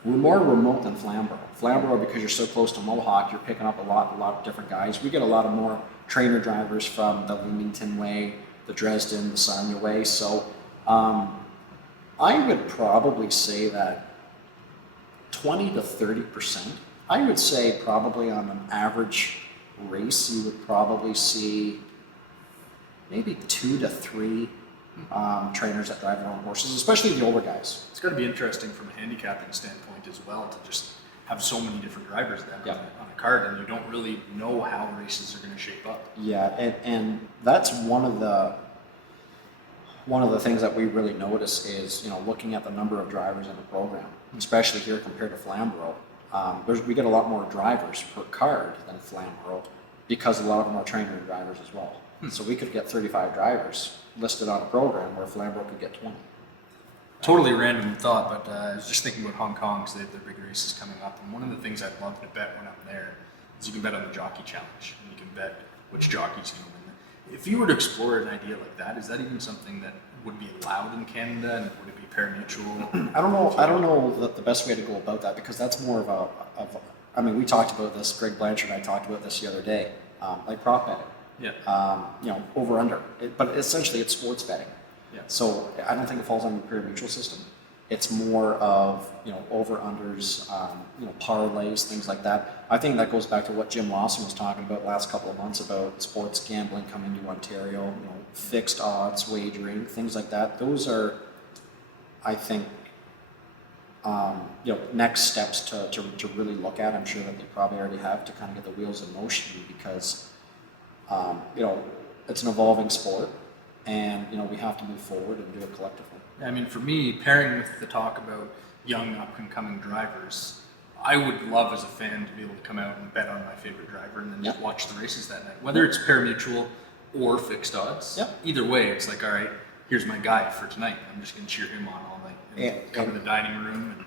remote than Flamborough. Flamborough, because you're so close to Mohawk, you're picking up a lot of different guys. We get a lot of more trainer drivers from the Leamington way, the Dresden, the Sarnia way. So I would probably say that 20 to 30%. I would say probably on an average race, you would probably see maybe 2 to 3 trainers that drive their own horses, especially the older guys. It's got to be interesting from a handicapping standpoint as well, to just have so many different drivers then on a card, and you don't really know how races are going to shape up. Yeah, and that's one of the things that we really notice is, looking at the number of drivers in the program, especially here compared to Flamborough. We get a lot more drivers per card than Flamborough, because a lot of them are trainer drivers as well. So we could get 35 drivers listed on a program where Flamborough could get 20. Totally random thought, but I was just thinking about Hong Kong, because they have their big races coming up, and one of the things I'd love to bet when I'm there is you can bet on the jockey challenge, and you can bet which jockey's going to win. If you were to explore an idea like that, is that even something that would be allowed in Canada, and would it be pari-mutuel? I don't know the best way to go about that, because that's more of we talked about this. Greg Blanchard and I talked about this the other day, like prop betting. Yeah. Over under, but essentially it's sports betting. Yeah. So I don't think it falls under the pari-mutuel system. It's more of over unders, parlays, things like that. I think that goes back to what Jim Lawson was talking about last couple of months about sports gambling coming to Ontario. Fixed odds wagering, things like that. Those are, I think, next steps to really look at. I'm sure that they probably already have, to kind of get the wheels in motion, because it's an evolving sport, and we have to move forward and do it collectively. I mean, for me, pairing with the talk about young up-and-coming drivers, I would love as a fan to be able to come out and bet on my favorite driver, and then watch the races that night, whether it's pari-mutuel or fixed odds. Either way, it's like, all right, here's my guy for tonight. I'm just going to cheer him on all night. And come to the dining room.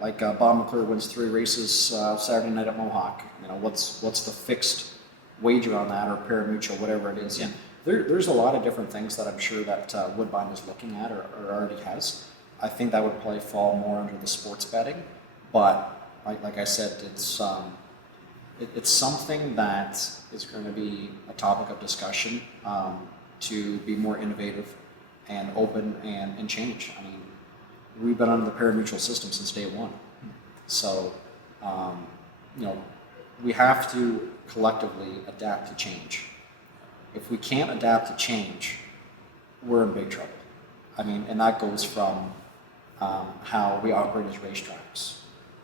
Like Bob McClure wins 3 races Saturday night at Mohawk. What's the fixed wager on that, or pari-mutuel, whatever it is. There's a lot of different things that I'm sure that Woodbine is looking at or already has. I think that would probably fall more under the sports betting, but like I said, it's something that is going to be a topic of discussion, to be more innovative and open and change. I mean, we've been under the pari-mutuel system since day one, so we have to collectively adapt to change. If we can't adapt to change, we're in big trouble. I mean, and that goes from how we operate as racetracks,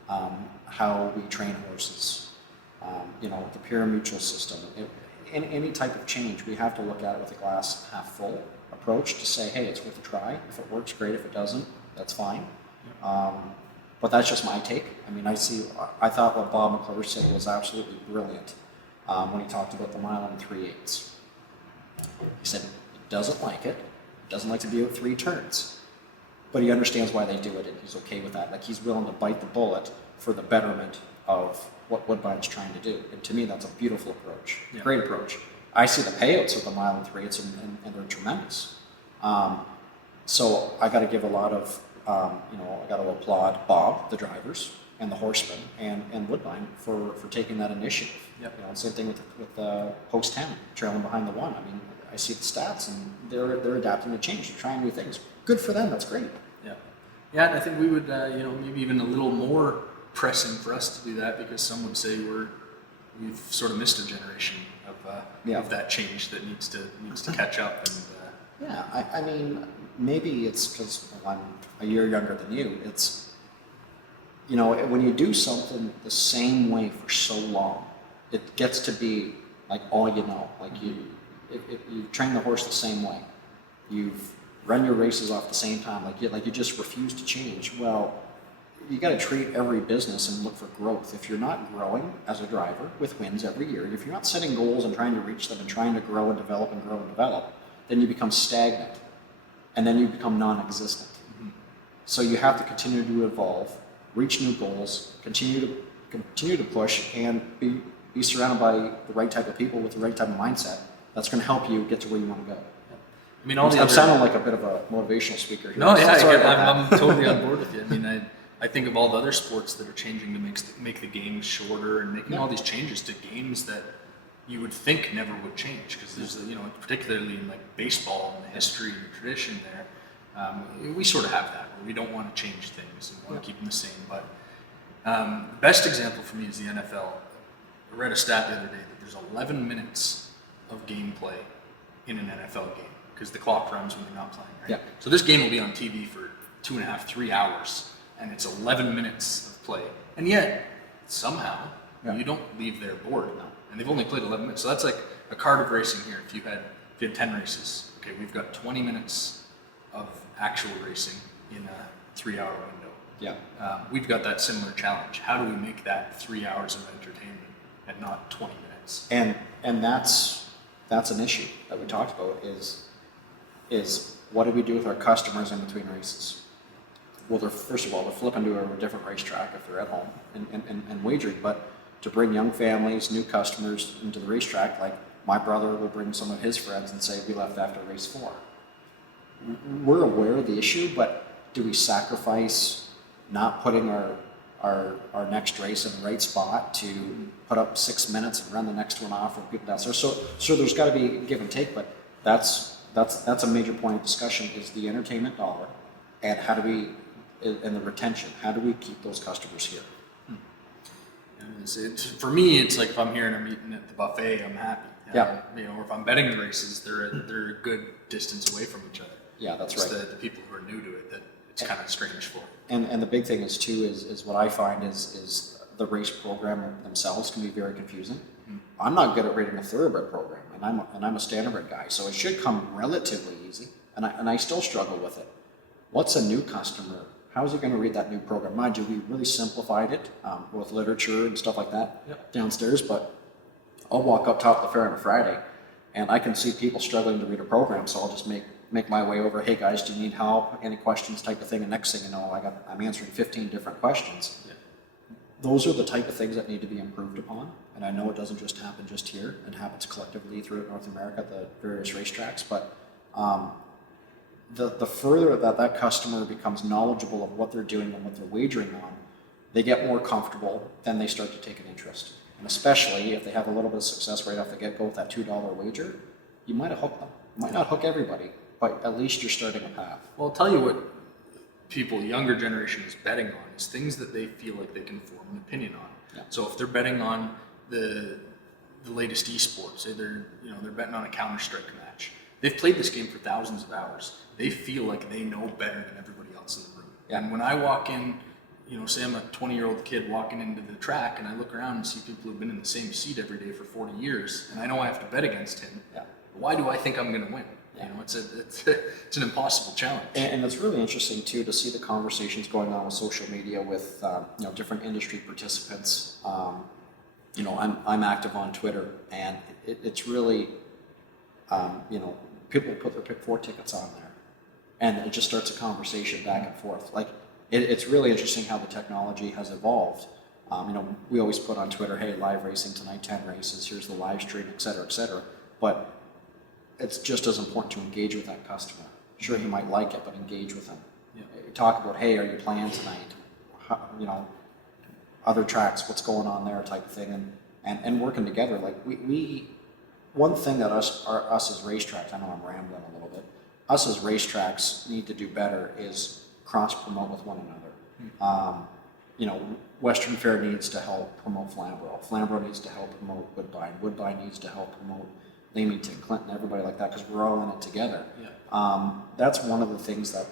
how we train horses, the pari-mutuel system. In any type of change, we have to look at it with a glass half full approach to say, hey, it's worth a try. If it works, great. If it doesn't, that's fine. But that's just my take. I mean, I thought what Bob McClure said was absolutely brilliant when he talked about the mile and 3/8. He said he doesn't like it, doesn't like to be out 3 turns, but he understands why they do it and he's okay with that. Like, he's willing to bite the bullet for the betterment of what Woodbine's trying to do. And to me, that's a beautiful approach, great approach. I see the payouts of the mile and 3/8 and they're tremendous. So I got to give a lot of, I got to applaud Bob, the drivers, and the horsemen, and Woodbine for taking that initiative. Yep. Same thing with Post 10, trailing behind the 1. I mean, I see the stats, and they're adapting to change. They're trying new things. Good for them. That's great. Yeah. Yeah, and I think we would, maybe even a little more pressing for us to do that, because some would say we've sort of missed a generation of that change that needs to catch up. And I mean, maybe it's because I'm a year younger than you. It's, when you do something the same way for so long, it gets to be like all you know. Like if you train the horse the same way, you've run your races off the same time, like you just refuse to change. Well, you got to treat every business and look for growth. If you're not growing as a driver with wins every year, if you're not setting goals and trying to reach them and trying to grow and develop, then you become stagnant, and then you become non-existent. Mm-hmm. So you have to continue to evolve, reach new goals, continue to push, and be surrounded by the right type of people with the right type of mindset. That's going to help you get to where you want to go. I mean, I'm sounding like a bit of a motivational speaker here. No, yeah, I'm totally on board with you. I mean, I think of all the other sports that are changing to make the games shorter and making all these changes to games that you would think never would change, because there's particularly in like baseball and the history and the tradition there, we sort of have that where we don't want to change things and want to keep them the same. But best example for me is the NFL. I read a stat the other day that there's 11 minutes of gameplay in an NFL game, because the clock runs when you're not playing, right? Yeah. So this game will be on TV for 2.5, 3 hours, and it's 11 minutes of play. And yet, somehow, you don't leave there bored. No. And they've only played 11 minutes. So that's like a card of racing here. If you had 10 races, okay, we've got 20 minutes of actual racing in a 3-hour window. Yeah. We've got that similar challenge. How do we make that 3 hours of entertainment and not 20 minutes? And that's an issue that we talked about is what do we do with our customers in between races? Well, first of all, they're flipping to a different racetrack if they're at home and wagering, but to bring young families, new customers into the racetrack, like my brother will bring some of his friends and say, we left after race 4. We're aware of the issue, but do we sacrifice not putting our next race in the right spot to put up 6 minutes and run the next one off or people down there? So there's got to be give and take, but that's a major point of discussion, is the entertainment dollar, and how do we, and the retention, how do we keep those customers here? For me, it's like if I'm here and I'm eating at the buffet, I'm happy. Yeah. Or if I'm betting the races, they're a good distance away from each other. Yeah, that's it's right. The people who are new to it that it's kind of strange for. And the big thing is too is what I find is the race program themselves can be very confusing. Mm-hmm. I'm not good at reading a thoroughbred program, and I'm a standardbred guy, so it should come relatively easy, and I still struggle with it. What's a new customer? How is he going to read that new program? Mind you, we really simplified it with literature and stuff like that downstairs, but I'll walk up top of the fair on a Friday, and I can see people struggling to read a program, so I'll just make my way over, hey guys, do you need help? Any questions type of thing, and next thing you know, I'm answering 15 different questions. Yeah. Those are the type of things that need to be improved upon, and I know it doesn't just happen just here, it happens collectively throughout North America at the various racetracks, but the further that customer becomes knowledgeable of what they're doing and what they're wagering on, they get more comfortable, then they start to take an interest. And especially if they have a little bit of success right off the get-go with that $2 wager, you might have hooked them. You might not hook everybody, but at least you're starting a path. Well, I'll tell you what people, younger generation, is betting on is things that they feel like they can form an opinion on. Yeah. So if they're betting on the latest esports, say they're betting on a Counter-Strike match. They've played this game for thousands of hours. They feel like they know better than everybody else in the room. Yeah. And when I walk in, say I'm a 20-year-old kid walking into the track and I look around and see people who've been in the same seat every day for 40 years, and I know I have to bet against him. Yeah. Why do I think I'm going to win? You know, it's an impossible challenge. And it's really interesting too to see the conversations going on with social media with different industry participants. I'm active on Twitter, and it's really people put their pick 4 tickets on there, and it just starts a conversation back and forth. Like it's really interesting how the technology has evolved. We always put on Twitter, hey, live racing tonight, 10 races, here's the live stream, et cetera, et cetera. But it's just as important to engage with that customer. Sure, he might like it, but engage with him. Yeah. Talk about, hey, are you playing tonight? Other tracks, what's going on there, type of thing, and working together. Like we one thing that us as racetracks, I know I'm rambling a little bit, us as racetracks need to do better is cross promote with one another. Western Fair needs to help promote Flamborough. Flamborough needs to help promote Woodbine. Woodbine needs to help promote Leamington, Clinton, everybody like that, because we're all in it together. Yeah. That's one of the things that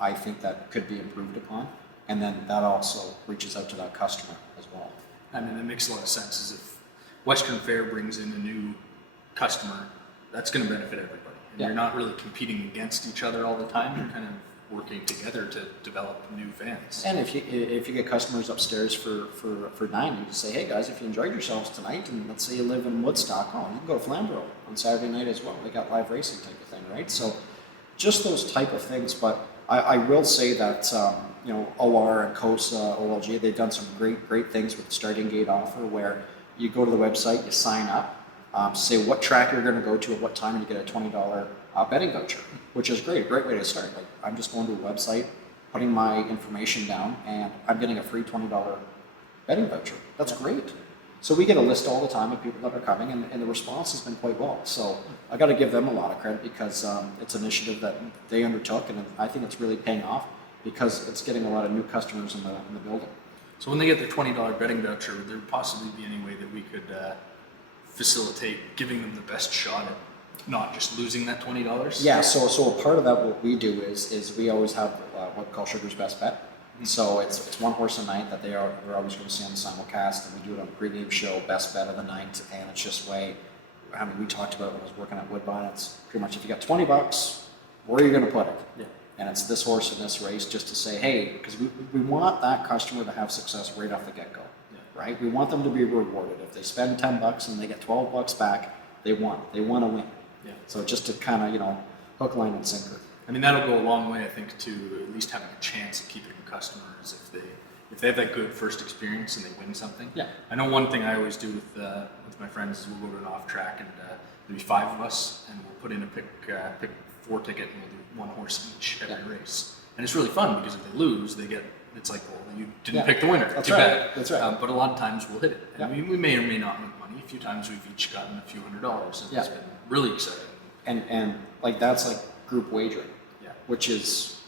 I think that could be improved upon, and then that also reaches out to that customer as well. I mean, that makes a lot of sense. Is if Western Fair brings in a new customer, that's going to benefit everybody. And you're not really competing against each other all the time. You're kind of working together to develop new fans. And if you get customers upstairs for 9, you just say, hey guys, if you enjoyed yourselves tonight, and let's say you live in Woodstock, you can go to Flamborough on Saturday night as well. They got live racing type of thing, right? So just those type of things. But I will say that OR and COSA, OLG, they've done some great things with the starting gate offer, where you go to the website, you sign up, say what track you're going to go to at what time, and you get a $20 betting voucher, which is great way to start. Like, I'm just going to a website, putting my information down, and I'm getting a free $20 betting voucher. That's great. So we get a list all the time of people that are coming, and the response has been quite well. So I got to give them a lot of credit, because it's an initiative that they undertook, and I think it's really paying off, because it's getting a lot of new customers in the building. So when they get their $20 betting voucher, would there possibly be any way that we could facilitate giving them the best shot at not just losing that $20? Yeah, so a part of that, what we do is we always have what we call Sugar's Best Bet. Mm-hmm. So it's one horse a night that they're always going to see on the simulcast, and we do it on the pregame show, best bet of the night, and it's just we talked about it when I was working at Woodbine. It's pretty much, if you got $20, where are you going to put it? Yeah. And it's this horse in this race, just to say, hey, because we want that customer to have success right off the get-go. Right? We want them to be rewarded. If they spend $10 and they get $12 back, they won. They want to win. Yeah. So just to kind of, hook, line, and sinker. I mean, that'll go a long way, I think, to at least having a chance of keeping customers if they have that good first experience and they win something. Yeah. I know one thing I always do with my friends is we'll go to an off track, and there'll be 5 of us, and we'll put in a pick 4 ticket, and we'll do 1 horse each every race. And it's really fun, because if they lose, it's like, well, you didn't pick the winner. That's Too right. bad. That's right. But a lot of times we'll hit it. And we may or may not make money. A few times we've each gotten a few $100s, and it's been really exciting. And like, that's like group wagering, which is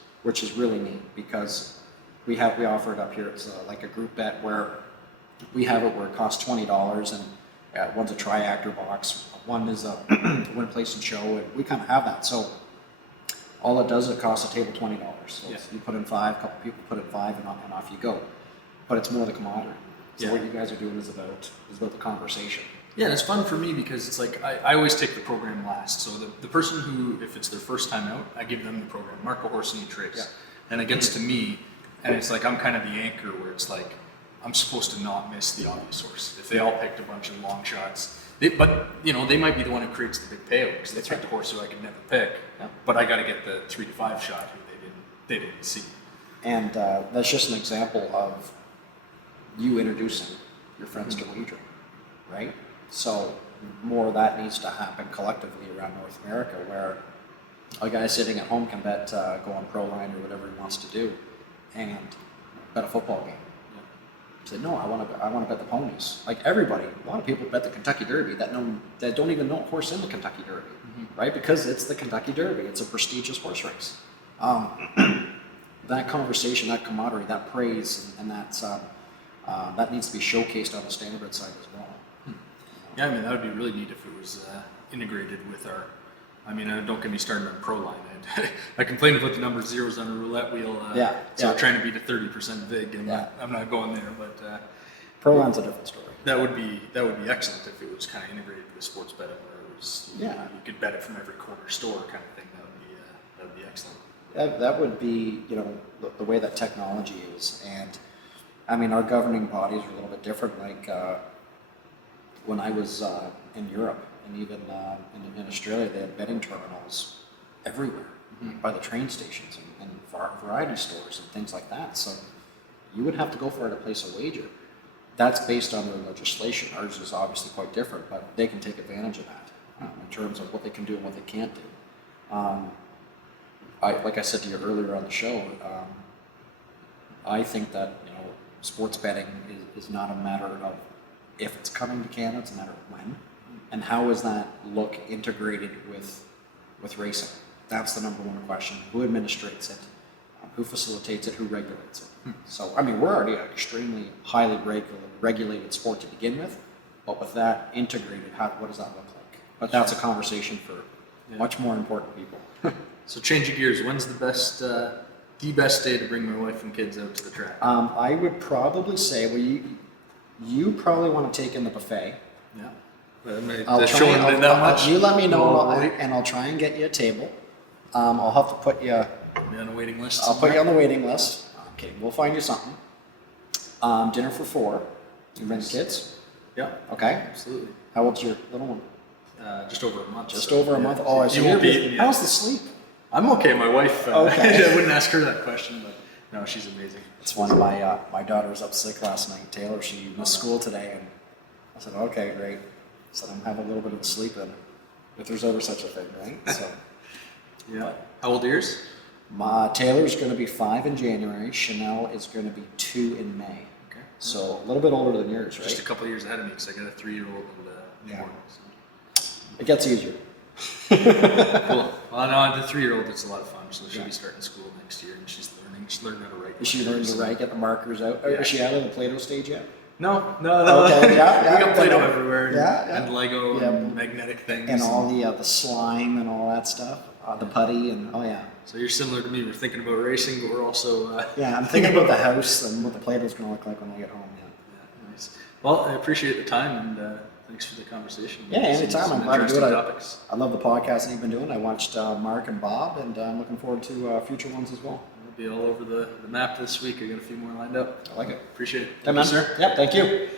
really neat, because we offer it up here. It's like a group bet where we have it where it costs $20, and one's a tri-actor box, one is a win, place, and show, and we kind of have that. So all it does, it costs a table $20. So you put in 5, a couple people put in 5, and off you go. But it's more the camaraderie. So what you guys are doing is about the conversation. Yeah, and it's fun for me, because it's like I always take the program last. So the person who, if it's their first time out, I give them the program, mark a horse in each race. Yeah. And it gets to me, and it's like I'm kind of the anchor, where it's like I'm supposed to not miss the obvious horse. If they all picked a bunch of long shots, they might be the one who creates the big payout, because they picked a horse who I could never pick. Yeah. But I got to get the 3 to 5 shot who they didn't see. And that's just an example of you introducing your friends to wagering, right? So more of that needs to happen collectively around North America, where a guy sitting at home can bet, go on Proline or whatever he wants to do, and bet a football game. Say, no, I want to bet the ponies. Like everybody, a lot of people bet the Kentucky Derby that don't even know a horse in the Kentucky Derby, right? Because it's the Kentucky Derby. It's a prestigious horse race. That conversation, that camaraderie, that praise, and that needs to be showcased on the standard side as well. Yeah, I mean, that would be really neat if it was integrated with our. I mean, don't get me started on Proline. I complained about the number of zeros on a roulette wheel. So trying to beat a 30% vig, and I'm not going there. But Proline's a different story. That would be excellent if it was kind of integrated with sports betting, where it Yeah. you could bet it from every corner store kind of thing. That would be excellent. That would be, the way that technology is. And I mean, our governing bodies are a little bit different. Like when I was in Europe and even in Australia, they had betting terminals everywhere by the train stations and variety stores and things like that. So you would have to go for it to place a wager. That's based on their legislation. Ours is obviously quite different, but they can take advantage of that in terms of what they can do and what they can't do. Like I said to you earlier on the show, I think that sports betting is not a matter of if it's coming to Canada; it's a matter of when. And how is that look integrated with racing? That's the number one question. Who administrates it? Who facilitates it? Who regulates it? So, I mean, we're already an extremely highly regulated sport to begin with, but with that integrated, what does that look like? But that's a conversation for much more important people. So, changing gears, when's the best day to bring my wife and kids out to the track? I would probably say, well, you probably want to take in the buffet. Yeah. You let me know, and I'll try and get you a table. I'll have to put you on a waiting list. I'll put you on the waiting list. Okay, we'll find you something. Dinner for 4. You bring the kids? Yeah. Okay. Absolutely. How old's your little one? Just over a month. Just over a month. Oh, so how's the sleep? I'm okay. My wife. Okay. I wouldn't ask her that question, but no, she's amazing. It's funny. My daughter was up sick last night. Taylor, she missed school today, and I said, "Okay, great." So I'm having a little bit of a sleep in, if there's ever such a thing, right? So. Yeah. How old are yours? Taylor's going to be 5 in January. Chanel is going to be 2 in May. Okay. So a little bit older than yours, right? Just a couple of years ahead of me because I got a 3-year-old and a newborn. So. It gets easier. Cool. Well, no, the 3-year-old, it's a lot of fun. So she'll be starting school next year, and she's learning how to write. Is she learning to write, get the markers out? Yeah. Is she out of the Play-Doh stage yet? No. Okay, yeah. We got Play-Doh everywhere. Yeah. And Lego and magnetic things. And all the slime and all that stuff. The putty and, oh yeah. So you're similar to me. We're thinking about racing, but we're also... yeah, I'm thinking about the house and what the Play-Doh's going to look like when I get home. Yeah, nice. Well, I appreciate the time, and thanks for the conversation. Yeah, anytime. I'm glad to do it. Topics. I love the podcast that you've been doing. I watched Mark and Bob, and I'm looking forward to future ones as well. We'll be all over the map this week. I got a few more lined up. I like it. Appreciate it. Hey, man. Thank you, sir. Yep, thank you.